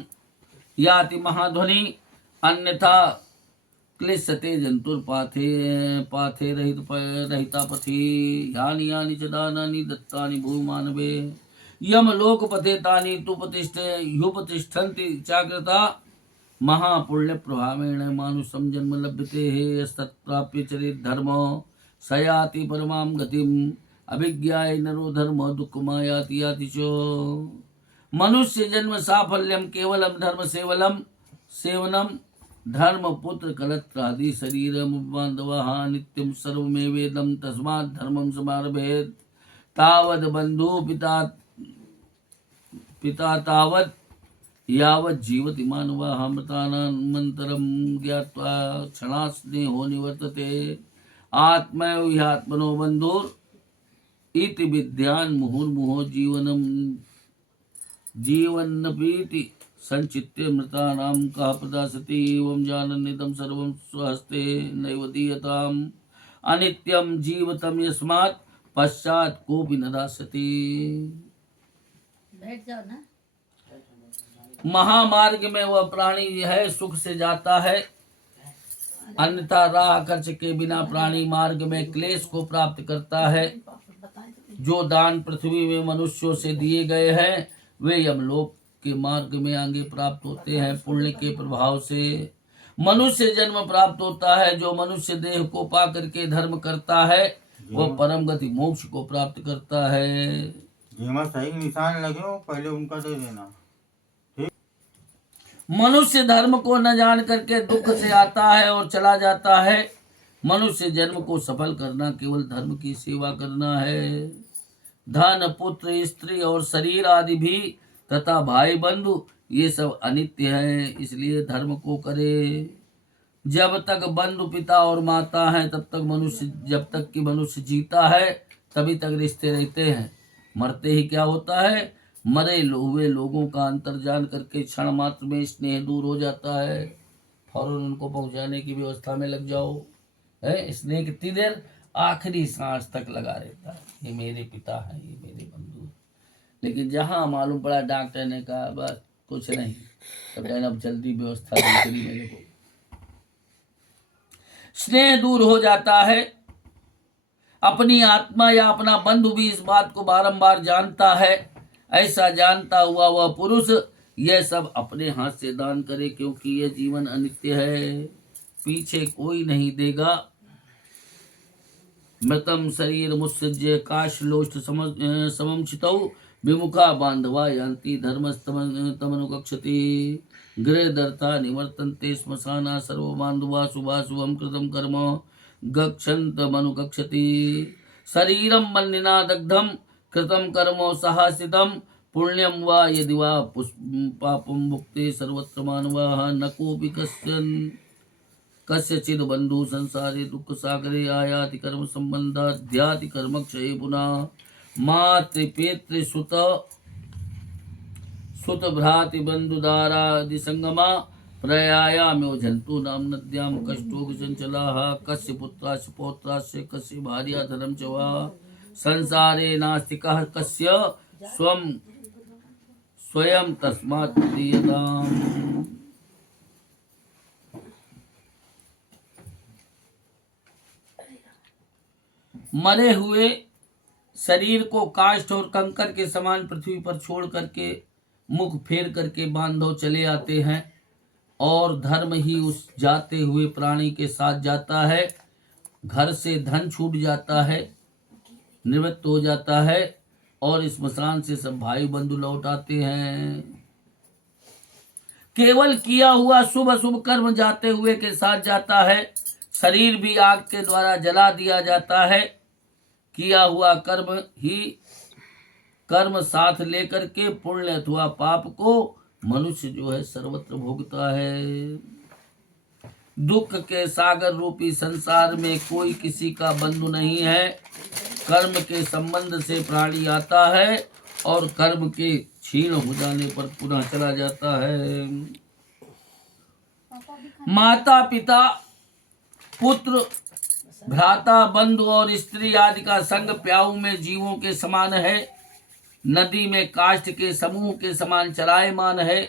याति महाध्वनि अन्यथा क्लिश्यते जंतुर पाथे रहिता पथि यानि यानि च दानानि दत्तानि भूमानवे यम लोक पथे तानि तु युपतिष्ठन्ति चाकृता महापुण्य प्रभावेण मानुषं जन्म लभ्यते हे यस्तत्प्राप्य चरित धर्म सयाति परमां गतिम अभिज्ञाय नरो धर्म दुःखमायाति याति च। मनुष्य जन्म साफल्यम केवलम धर्म सेवनम धर्म पुत्र कलत्रादि शरीरम बांधवः नित्यं सर्वमेवेदं तस्मात् धर्मं समारभेत् तावद् बंधु पिता तावत् यावत् जीवति मानवः मृतानन्तरं ज्ञात्वा क्षणास्नेहो निवर्तते आत्मैव ह्यात्मनो बन्धुर् इति विद्यान् मुहुर्मुहुः जीवन्नपीति संचित्य मृतानां कः प्रदास्यति एवं जानन्निदं सर्वं स्वहस्ते नैव दीयताम् अनित्यं जीवतं यस्मात् पश्चात् कोऽपि न दास्यति। बैठ जाओ ना। महामार्ग में वह प्राणी है सुख से जाता है, अन्यथा राह खर्च के बिना प्राणी मार्ग में क्लेश को प्राप्त करता है। जो दान पृथ्वी में मनुष्यों से दिए गए हैं वे यमलोक के मार्ग में आगे प्राप्त होते हैं। पुण्य के प्रभाव से मनुष्य जन्म प्राप्त होता है। जो मनुष्य देह को पा करके धर्म करता है वह परम गति मोक्ष को प्राप्त करता है। जेमा सही निशान लगे हो पहले उनका दे देना। मनुष्य धर्म को न जान करके दुख से आता है और चला जाता है। मनुष्य जन्म को सफल करना केवल धर्म की सेवा करना है। धन, पुत्र, स्त्री और शरीर आदि भी तथा भाई बंधु ये सब अनित्य है, इसलिए धर्म को करे। जब तक बंधु, पिता और माता हैं तब तक मनुष्य, जब तक कि मनुष्य जीता है तभी तक रिश्ते रहते हैं। मरते ही क्या होता है, मरे हुए लोगों का अंतर्जान करके क्षण मात्र में स्नेह दूर हो जाता है। फौरन उनको पहुंचाने की व्यवस्था में लग जाओ। है स्नेह कितनी देर, आखिरी सांस तक लगा रहता है। ये मेरे पिता हैं, ये मेरे बंधु हैं। लेकिन जहां मालूम पड़ा डॉक्टर ने कहा बस कुछ नहीं, तो कहना अब जल्दी व्यवस्था करी मेरे को, स्नेह दूर हो जाता है। अपनी आत्मा या अपना बंधु भी इस बात को बारंबार जानता है। ऐसा जानता हुआ वह पुरुष यह सब अपने हाथ से दान करे, क्योंकि यह जीवन अनित्य है, पीछे कोई नहीं देगा। मृतम शरीर मुत्सृज्य काशलोष्ट समम चितौ विमुखा बांधवा यान्ति धर्मस्तमनुकक्षति गृह दर्ता निवर्तन्ते श्मशाना सर्व बांधवा शुभाशुभम कृतम कर्म गच्छन्त मनुकक्षति शरीरम मन्निना दग्धम कृतम कर्मो साहसितम पुण्यम वा यदि वा पापम भुक्ते सर्वत्र मानवाः न कोऽपि कस्यचिद बंधु संसारे दुख सागरे आयाति कर्म संबंधाध्याति कर्म क्षये पुनः मातृपितृ सुत भ्राति बंधुदारादि संगमा प्रयायाम्यो जंतु नाम नद्याम कष्टो चंचलाः कस्य पुत्रास्य पौत्रास्य कस्य भार्या धनम च वा संसारे नास्ति कः कस्य स्वयं तस्मात् प्रियताम्। मरे हुए शरीर को काष्ठ और कंकर के समान पृथ्वी पर छोड़ करके मुख फेर करके बांधव चले आते हैं, और धर्म ही उस जाते हुए प्राणी के साथ जाता है। घर से धन छूट जाता है, निवृत्त हो जाता है, और स्मशान से सब भाई बंधु लौट आते हैं। केवल किया हुआ शुभ अशुभ कर्म जाते हुए के साथ जाता है। शरीर भी आग के द्वारा जला दिया जाता है। किया हुआ कर्म साथ लेकर के पुण्य अथवा पाप को मनुष्य जो है सर्वत्र भोगता है। दुख के सागर रूपी संसार में कोई किसी का बंधु नहीं है। कर्म के संबंध से प्राणी आता है और कर्म के क्षीण हो जाने पर पुनः चला जाता है। माता पिता पुत्र भ्राता बंधु और स्त्री आदि का संग प्याऊ में जीवों के समान है। नदी में काष्ठ के समूह के समान चलायमान है।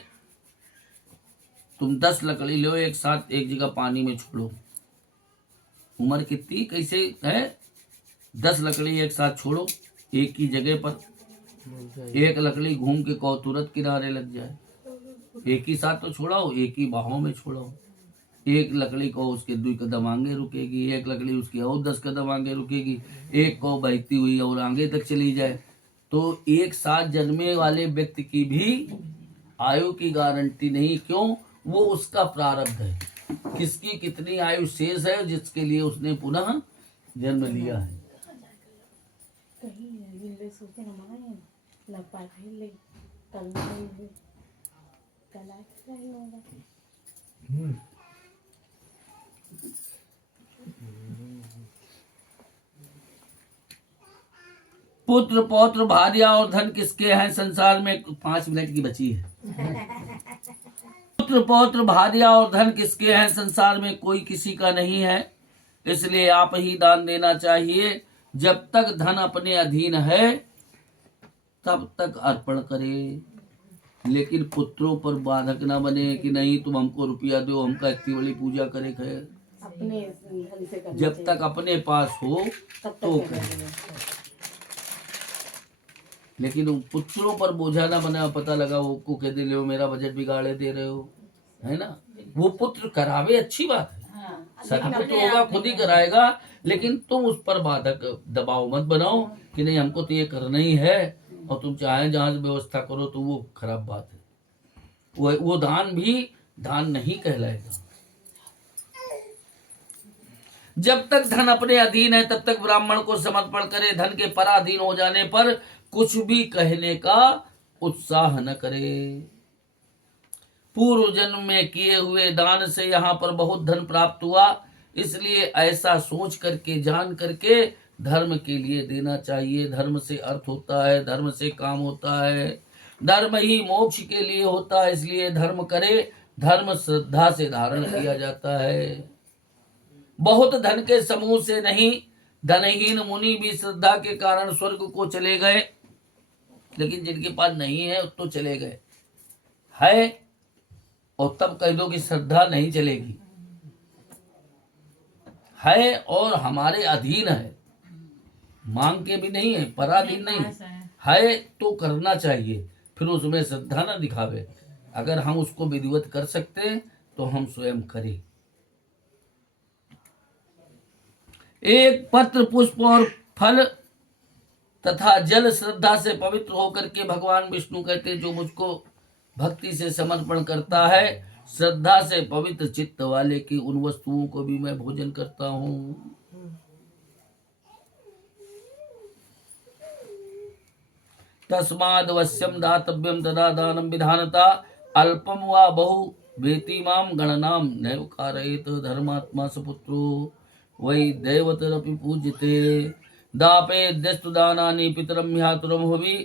तुम 10 लकड़ी लो, एक साथ एक जगह पानी में छोड़ो। उम्र कितनी कैसे है, 10 लकड़ी एक साथ छोड़ो एक ही जगह पर, एक लकड़ी घूम के तुरंत किनारे लग जाए। एक ही साथ तो छोड़ाओ, एक ही बाहों में छोड़ाओ। एक लकड़ी को उसके 2 कदम आगे रुकेगी, एक लकड़ी उसके और 10 कदम आगे रुकेगी, एक को बहती हुई और आगे तक चली जाए। तो एक साथ जन्मे वाले व्यक्ति की भी आयु की गारंटी नहीं। क्यों? वो उसका प्रारब्ध है, किसकी कितनी आयु शेष है जिसके लिए उसने पुनः जन्म लिया है। पुत्र पौत्र भार्या और धन किसके हैं संसार में? 5 मिनट की बची है। पुत्र पौत्र भार्या और धन किसके हैं संसार में? कोई किसी का नहीं है। इसलिए आप ही दान देना चाहिए। जब तक धन अपने अधीन है तब तक अर्पण करे, लेकिन पुत्रों पर बाधक ना बने कि नहीं तुम हमको रुपया दो, हमका इतनी बड़ी पूजा करे। खैर जब तक अपने पास हो तो लेकिन पुत्रों पर बोझा ना बना। पता लगा वो को कह दे रहे हो, मेरा बजट बिगाड़े दे रहे हो, है ना। वो पुत्र करावे, अच्छी बात है, सदपुत्र होगा खुद ही कराएगा, लेकिन तुम उस पर बाधक दबाव मत बनाओ कि नहीं हमको तो ये करना ही है, और तुम चाहे जहां से व्यवस्था करो, तो वो खराब बात है। वो दान भी दान नहीं कहलाएगा। जब तक धन अपने अधीन है तब तक ब्राह्मण को समर्पण करे, धन के पराधीन हो जाने पर कुछ भी कहने का उत्साह न करे। पूर्व जन्म में किए हुए दान से यहाँ पर बहुत धन प्राप्त हुआ, इसलिए ऐसा सोच करके जान करके धर्म के लिए देना चाहिए। धर्म से अर्थ होता है, धर्म से काम होता है, धर्म ही मोक्ष के लिए होता है, इसलिए धर्म करे। धर्म श्रद्धा से धारण किया जाता है। बहुत धन के समूह से नहीं, धनहीन मुनि भी श्रद्धा के कारण स्वर्ग को चले गए, लेकिन जिनके पास नहीं है तो चले गए है, और तब कह दो कि श्रद्धा नहीं चलेगी। है और हमारे अधीन है, मांग के भी नहीं है, पराधीन नहीं है, तो करना चाहिए, फिर उसमें श्रद्धा न दिखावे। अगर हम उसको विधिवत कर सकते हैं तो हम स्वयं करें। एक पत्र, पुष्प और फल तथा जल श्रद्धा से पवित्र होकर के भगवान विष्णु कहते हैं, जो मुझको भक्ति से समर्पण करता है, श्रद्धा से पवित्र चित्त वाले की उन वस्तुओं को भी मैं भोजन करता हूँ। तस्मादवश्यम दातव्यम तदा दानम विधानता, अल्पम वा बहु वेतिमाम गणनाम नैव कारयेत धर्मात्मा सपुत्रो वै दैवतरपि पूज्यते। दापे दस्तु दानानि पितरम ह्यातुरम हुवि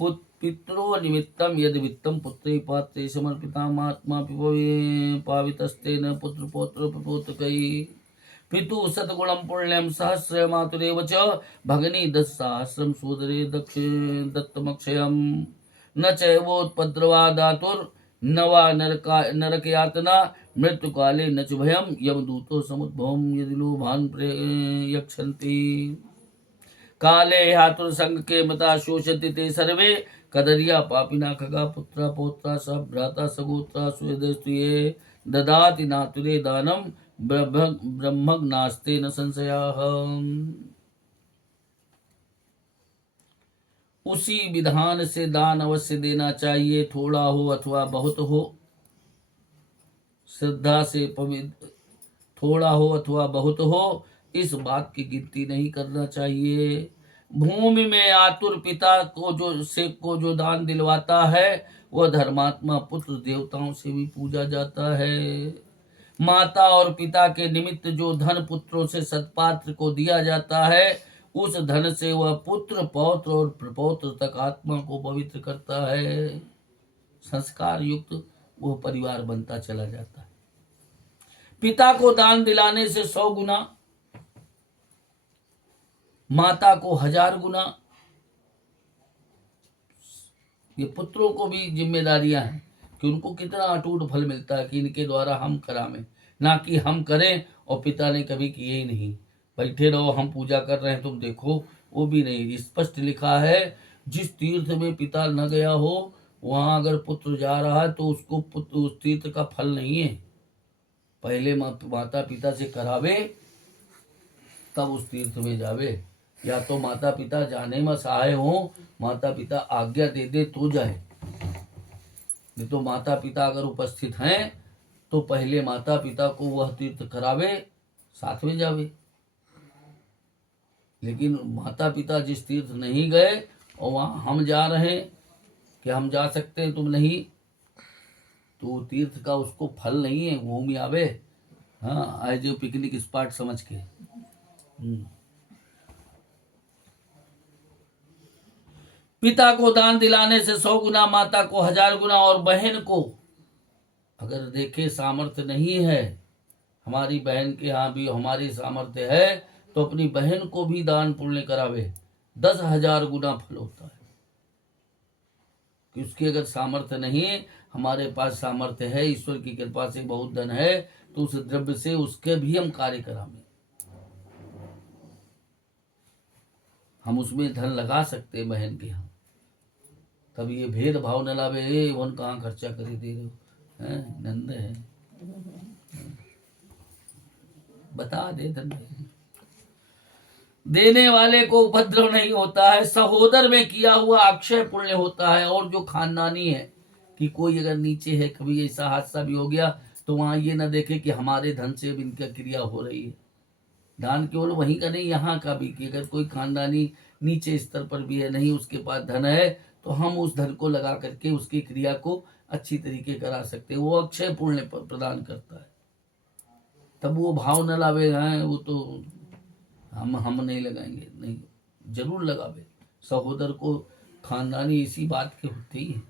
पितरो निमित्तम यदि वित्तम पुत्रे पात्रे समर्पितामात्मा पावितस्तेन पुत्र पौत्र प्रपोतकै। पितु सतगुणम पुण्यम सहस्र मातुरेव च भगनी 10 सहस्रम सोदरे दत्तमक्षयम। न चैवोत्पद्रवा दातुर न वा नरक यातना मृत्यु काले न च भयम यमदूतो समुद्भवम यदि लोभान यक्षन्ति। काले हातुर संग के मता शोषति ते सर्वे कदरिया पापिना खगा पुत्रा पौत्रा सब भ्राता सगोत्रा सुहृदस्तु ये ददाति नातुरे दानम ब्रह्मज्ञास्ते न संशयाः। उसी विधान से दान अवश्य देना चाहिए, थोड़ा हो अथवा बहुत हो। श्रद्धा से पवित्र, थोड़ा हो अथवा बहुत हो, इस बात की गिनती नहीं करना चाहिए। भूमि में आतुर पिता को जो दान दिलवाता है, वह धर्मात्मा पुत्र देवताओं से भी पूजा जाता है। माता और पिता के निमित्त जो धन पुत्रों से सत्पात्र को दिया जाता है, उस धन से वह पुत्र पौत्र और प्रपौत्र तक आत्मा को पवित्र करता है। संस्कार युक्त वह परिवार बनता चला जाता है। पिता को दान दिलाने से 100 गुना, माता को 1000 गुना। ये पुत्रों को भी जिम्मेदारियां हैं कि उनको कितना अटूट फल मिलता है कि इनके द्वारा हम करावें, ना कि हम करें और पिता ने कभी किए ही नहीं, बैठे रहो हम पूजा कर रहे हैं तुम देखो, वो भी नहीं। स्पष्ट लिखा है, जिस तीर्थ में पिता न गया हो वहां अगर पुत्र जा रहा है तो उसको पुत्र उस तीर्थ का फल नहीं है। पहले माता पिता से करावे तब उस तीर्थ में जावे, या तो माता पिता जाने में सहाय हो, माता पिता आज्ञा दे दे तो जाए, नहीं तो माता पिता अगर उपस्थित हैं तो पहले माता पिता को वह तीर्थ करावे, साथ में जावे। लेकिन माता पिता जिस तीर्थ नहीं गए और वहां हम जा रहे हैं कि हम जा सकते हैं तुम नहीं, तो तीर्थ का उसको फल नहीं है, घूम आवे। हाँ, आए जो पिकनिक स्पॉट समझ के। पिता को दान दिलाने से 100 गुना, माता को 1000 गुना, और बहन को अगर देखे सामर्थ्य नहीं है, हमारी बहन के यहाँ भी हमारी सामर्थ्य है तो अपनी बहन को भी दान पुण्य करावे, 10,000 गुना फल होता है। कि उसकी अगर सामर्थ्य नहीं है, हमारे पास सामर्थ्य है, ईश्वर की कृपा से बहुत धन है, तो उस द्रव्य से उसके भी हम कार्य करावे, हम उसमें धन लगा सकते बहन के यहाँ। तब ये भेदभाव न लावे, वन कहाँ खर्चा करे दे रहे हो, नंद है। बता दे धन्य। देने वाले को उपद्रव नहीं होता है, सहोदर में किया हुआ अक्षय पुण्य होता है। और जो खानदानी है कि कोई अगर नीचे है, कभी ऐसा हादसा भी हो गया तो वहां ये ना देखे कि हमारे धन से भी इनका क्रिया हो रही है। दान केवल वहीं का नहीं, यहाँ का भी, कि अगर कोई खानदानी नीचे स्तर पर भी है, नहीं उसके पास धन है, तो हम उस धन को लगा करके उसकी क्रिया को अच्छी तरीके करा सकते हैं। वो अक्षय पुण्य प्रदान करता है। तब वो भाव न लावे हैं, वो तो हम नहीं लगाएंगे, नहीं, जरूर लगावे। सहोदर को खानदानी इसी बात के होते ही है।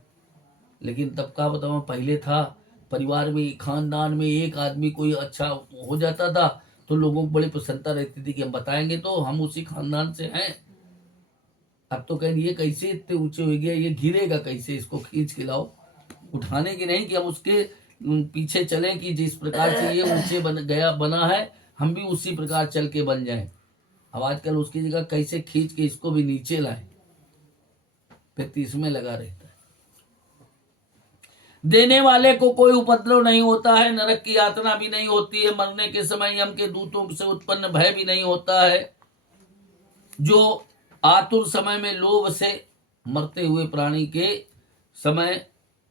लेकिन तब का बताओ, पहले था परिवार में, खानदान में एक आदमी कोई अच्छा हो जाता था तो लोगों को बड़ी प्रसन्नता रहती थी कि हम बताएंगे तो हम उसी खानदान से हैं। अब तो कहें ये कैसे इतने ऊंचे हो गया, ये गिरेगा कैसे, इसको खींच के लाओ। उठाने की नहीं कि हम उसके पीछे चलें कि जिस प्रकार से ये ऊंचे बना है हम भी उसी प्रकार चल के बन जाएं। अब आजकल उसकी जगह कैसे खींच के इसको भी नीचे लाएं, फिर इसमें लगा रहता है। देने वाले को कोई उपद्रव नहीं होता है, नरक की यातना भी नहीं होती है, मरने के समय यम के दूतों से उत्पन्न भय भी नहीं होता है। जो आतुर समय में लोभ से, मरते हुए प्राणी के समय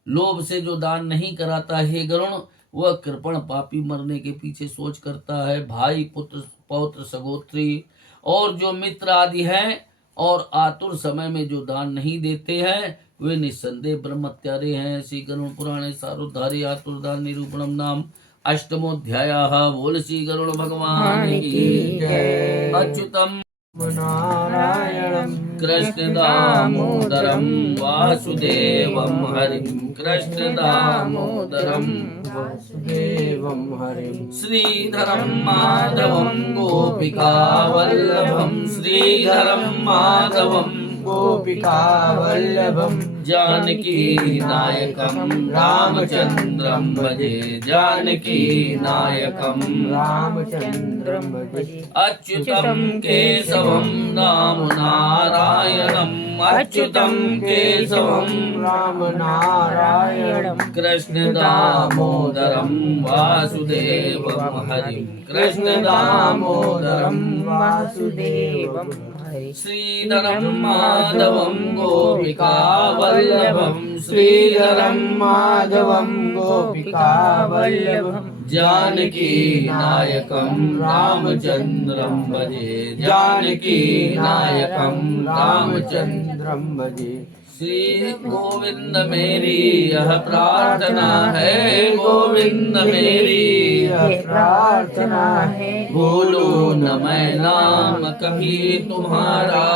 लोभ से जो दान नहीं कराता है गरुण, वह कृपण पापी मरने के पीछे सोच करता है। भाई, पुत्र, पौत्र, सगोत्री और जो मित्र आदि हैं और आतुर समय में जो दान नहीं देते हैं वे निस्संदेह ब्रह्मत्यारे हैं। श्री गरुड़ पुराणे सारोद्धारे आतुर दान निरूपणम नाम अष्टमोध्यायः। बोल श्री गरुड़ भगवान की जय। अच्युतम नारायणं कृष्ण दामोदरम वासुदेवम हरिम, कृष्ण दामोदरम वासुदेवं हरिं श्रीधरं माधवं गोपिका वल्लभं, श्रीधरं माधवं गोपिका वल्लभं जानकी नायकं रामचंद्रं भजे, जानकी नायकं रामचंद्रं भजे। अच्युतं केशवं नाम नारायणं, अच्युतं केशवं राम नारायणं कृष्ण दामोदरं वासुदेवं हरिं, कृष्ण दामोदरं वासुदेवं श्रीधरं माधवं गोपिका वल्लभं, श्रीधरं माधवं गोपिका वल्लभं जानकी नायकं रामचंद्रं भजे, जानकी नायकं रामचंद्रं भजे। श्री गोविंद मेरी यह प्रार्थना है, गोविंद मेरी यह प्रार्थना है। भूलूं न मैं नाम कभी तुम्हारा,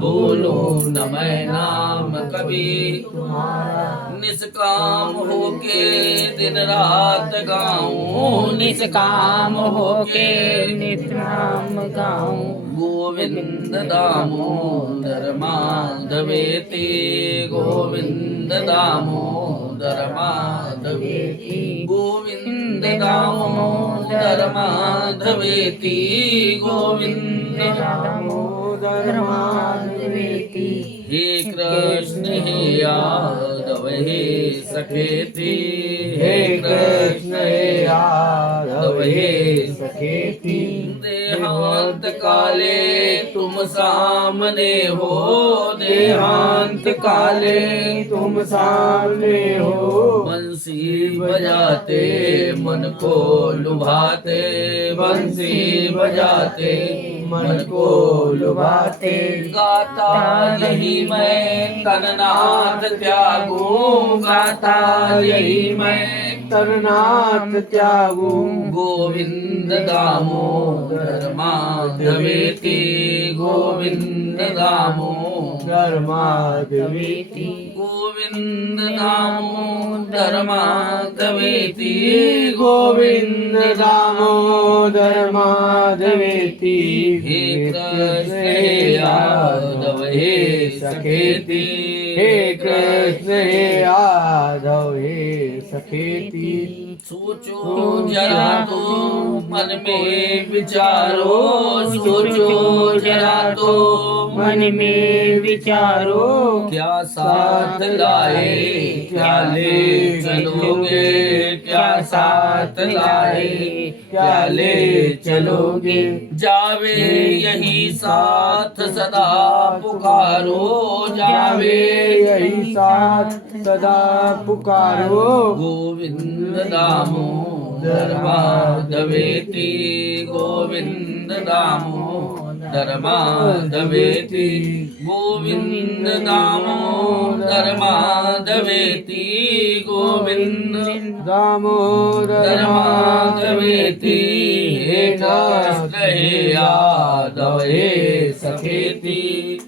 भूलूं न मैं नाम कभी तुम्हारा। निष्काम होके दिन रात गाऊं, निष्काम होके नित्य नाम गाऊं। गोविंद दामोदर माधवेति, गोविंद दामोदर माधवेति, गोविंद दामोदर माधवेति, गोविंद दामोदर माधवेति। हे कृष्ण हे यादव हे सखेति, हे कृष्ण हे यादव हे सखेति। देहांत काले तुम सामने हो, देहांत काले तुम सामने हो। बंसी बजाते मन को लुभाते, बंसी बजाते मन को लुभाते। गाता यही मैं तननाथ त्यागूं, गाता यही मैं तरनाथ त्यागूं। गोविंद दामोदर माधवेति, गोविंद दामोदर माधवेति। गोविंद दामोदर माधवेति, गोविंद दामोदर माधवेति। हे कृष्ण हे यादव हे सखेति, हे कृष्ण हे यादव हे सखेति। सोचो जरा तो मन में विचारो, सोचो जरा तो मन में विचारो, क्या साथ लाए क्या ले चलोगे, क्या साथ लाए क्या ले चलोगे। जावे यही साथ सदा पुकारो, जावे यही साथ सदा पुकारो। गोविंद दामोदर माधवेति, गोविंद दामोदर माधवेति, गोविंद दामोदर माधवेति, गोविंद दामोदर माधवेति। हे कृष्ण हे यादव हे सखेति,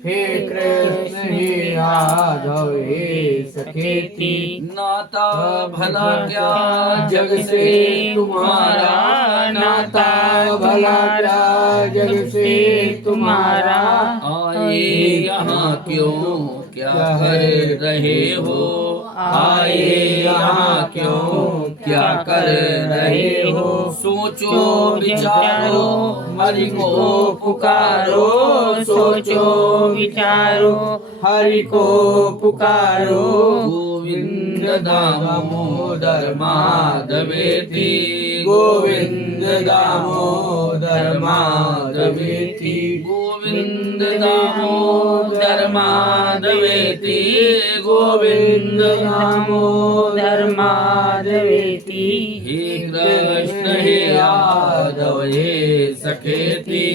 हे कृष्ण हे यादव हे सखेति। नाता भला क्या जग से तुम्हारा, नाता भला क्या जग से तुम्हारा। आए यहाँ क्यों क्या कर रहे हो, आए यहाँ क्यों क्या कर रहे हो। सोचो विचारो हरि को पुकारो, सोचो विचारो हरि को पुकारो। गोविंद दामोदर माधवेति, गोविंद दामोदर माधवेति, गोविंद दामोदर माधवेति, गोविंद दामोदर माधवेति। हे कृष्ण हे यादव हे सखेति,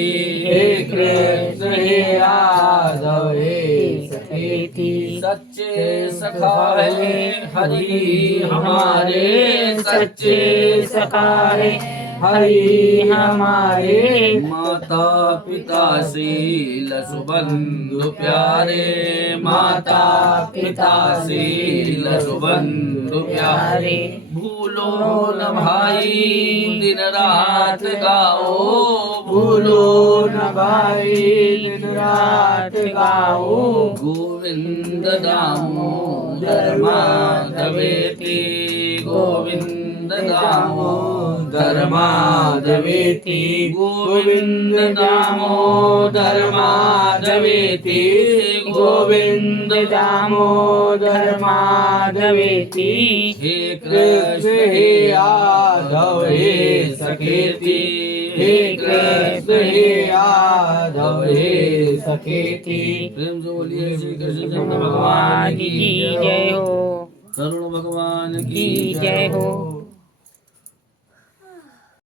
हे कृष्ण हे यादव हे सखेति। सच्चे सखा है हरि हमारे, सच्चे सखा है हरि हमारे। माता पिता शील सुबंधु प्यारे, माता पिता शील सुबंधु प्यारे। भूलो न भाई दिन रात गाओ, भूलो न भाई दिन रात गाओ। गोविंद दामोदर माधवेति, गोविंद दामोदर माधवेति, गोविंद दामोदर माधवेति, गोविंद दामोदर माधवेति। हे कृष्ण हे यादव हे सखेति, हे कृष्ण हे यादव हे सखेति। प्रेम से बोलिए श्री कृष्ण चंद्र भगवान भगवान की जय हो, करुण भगवान की जय हो।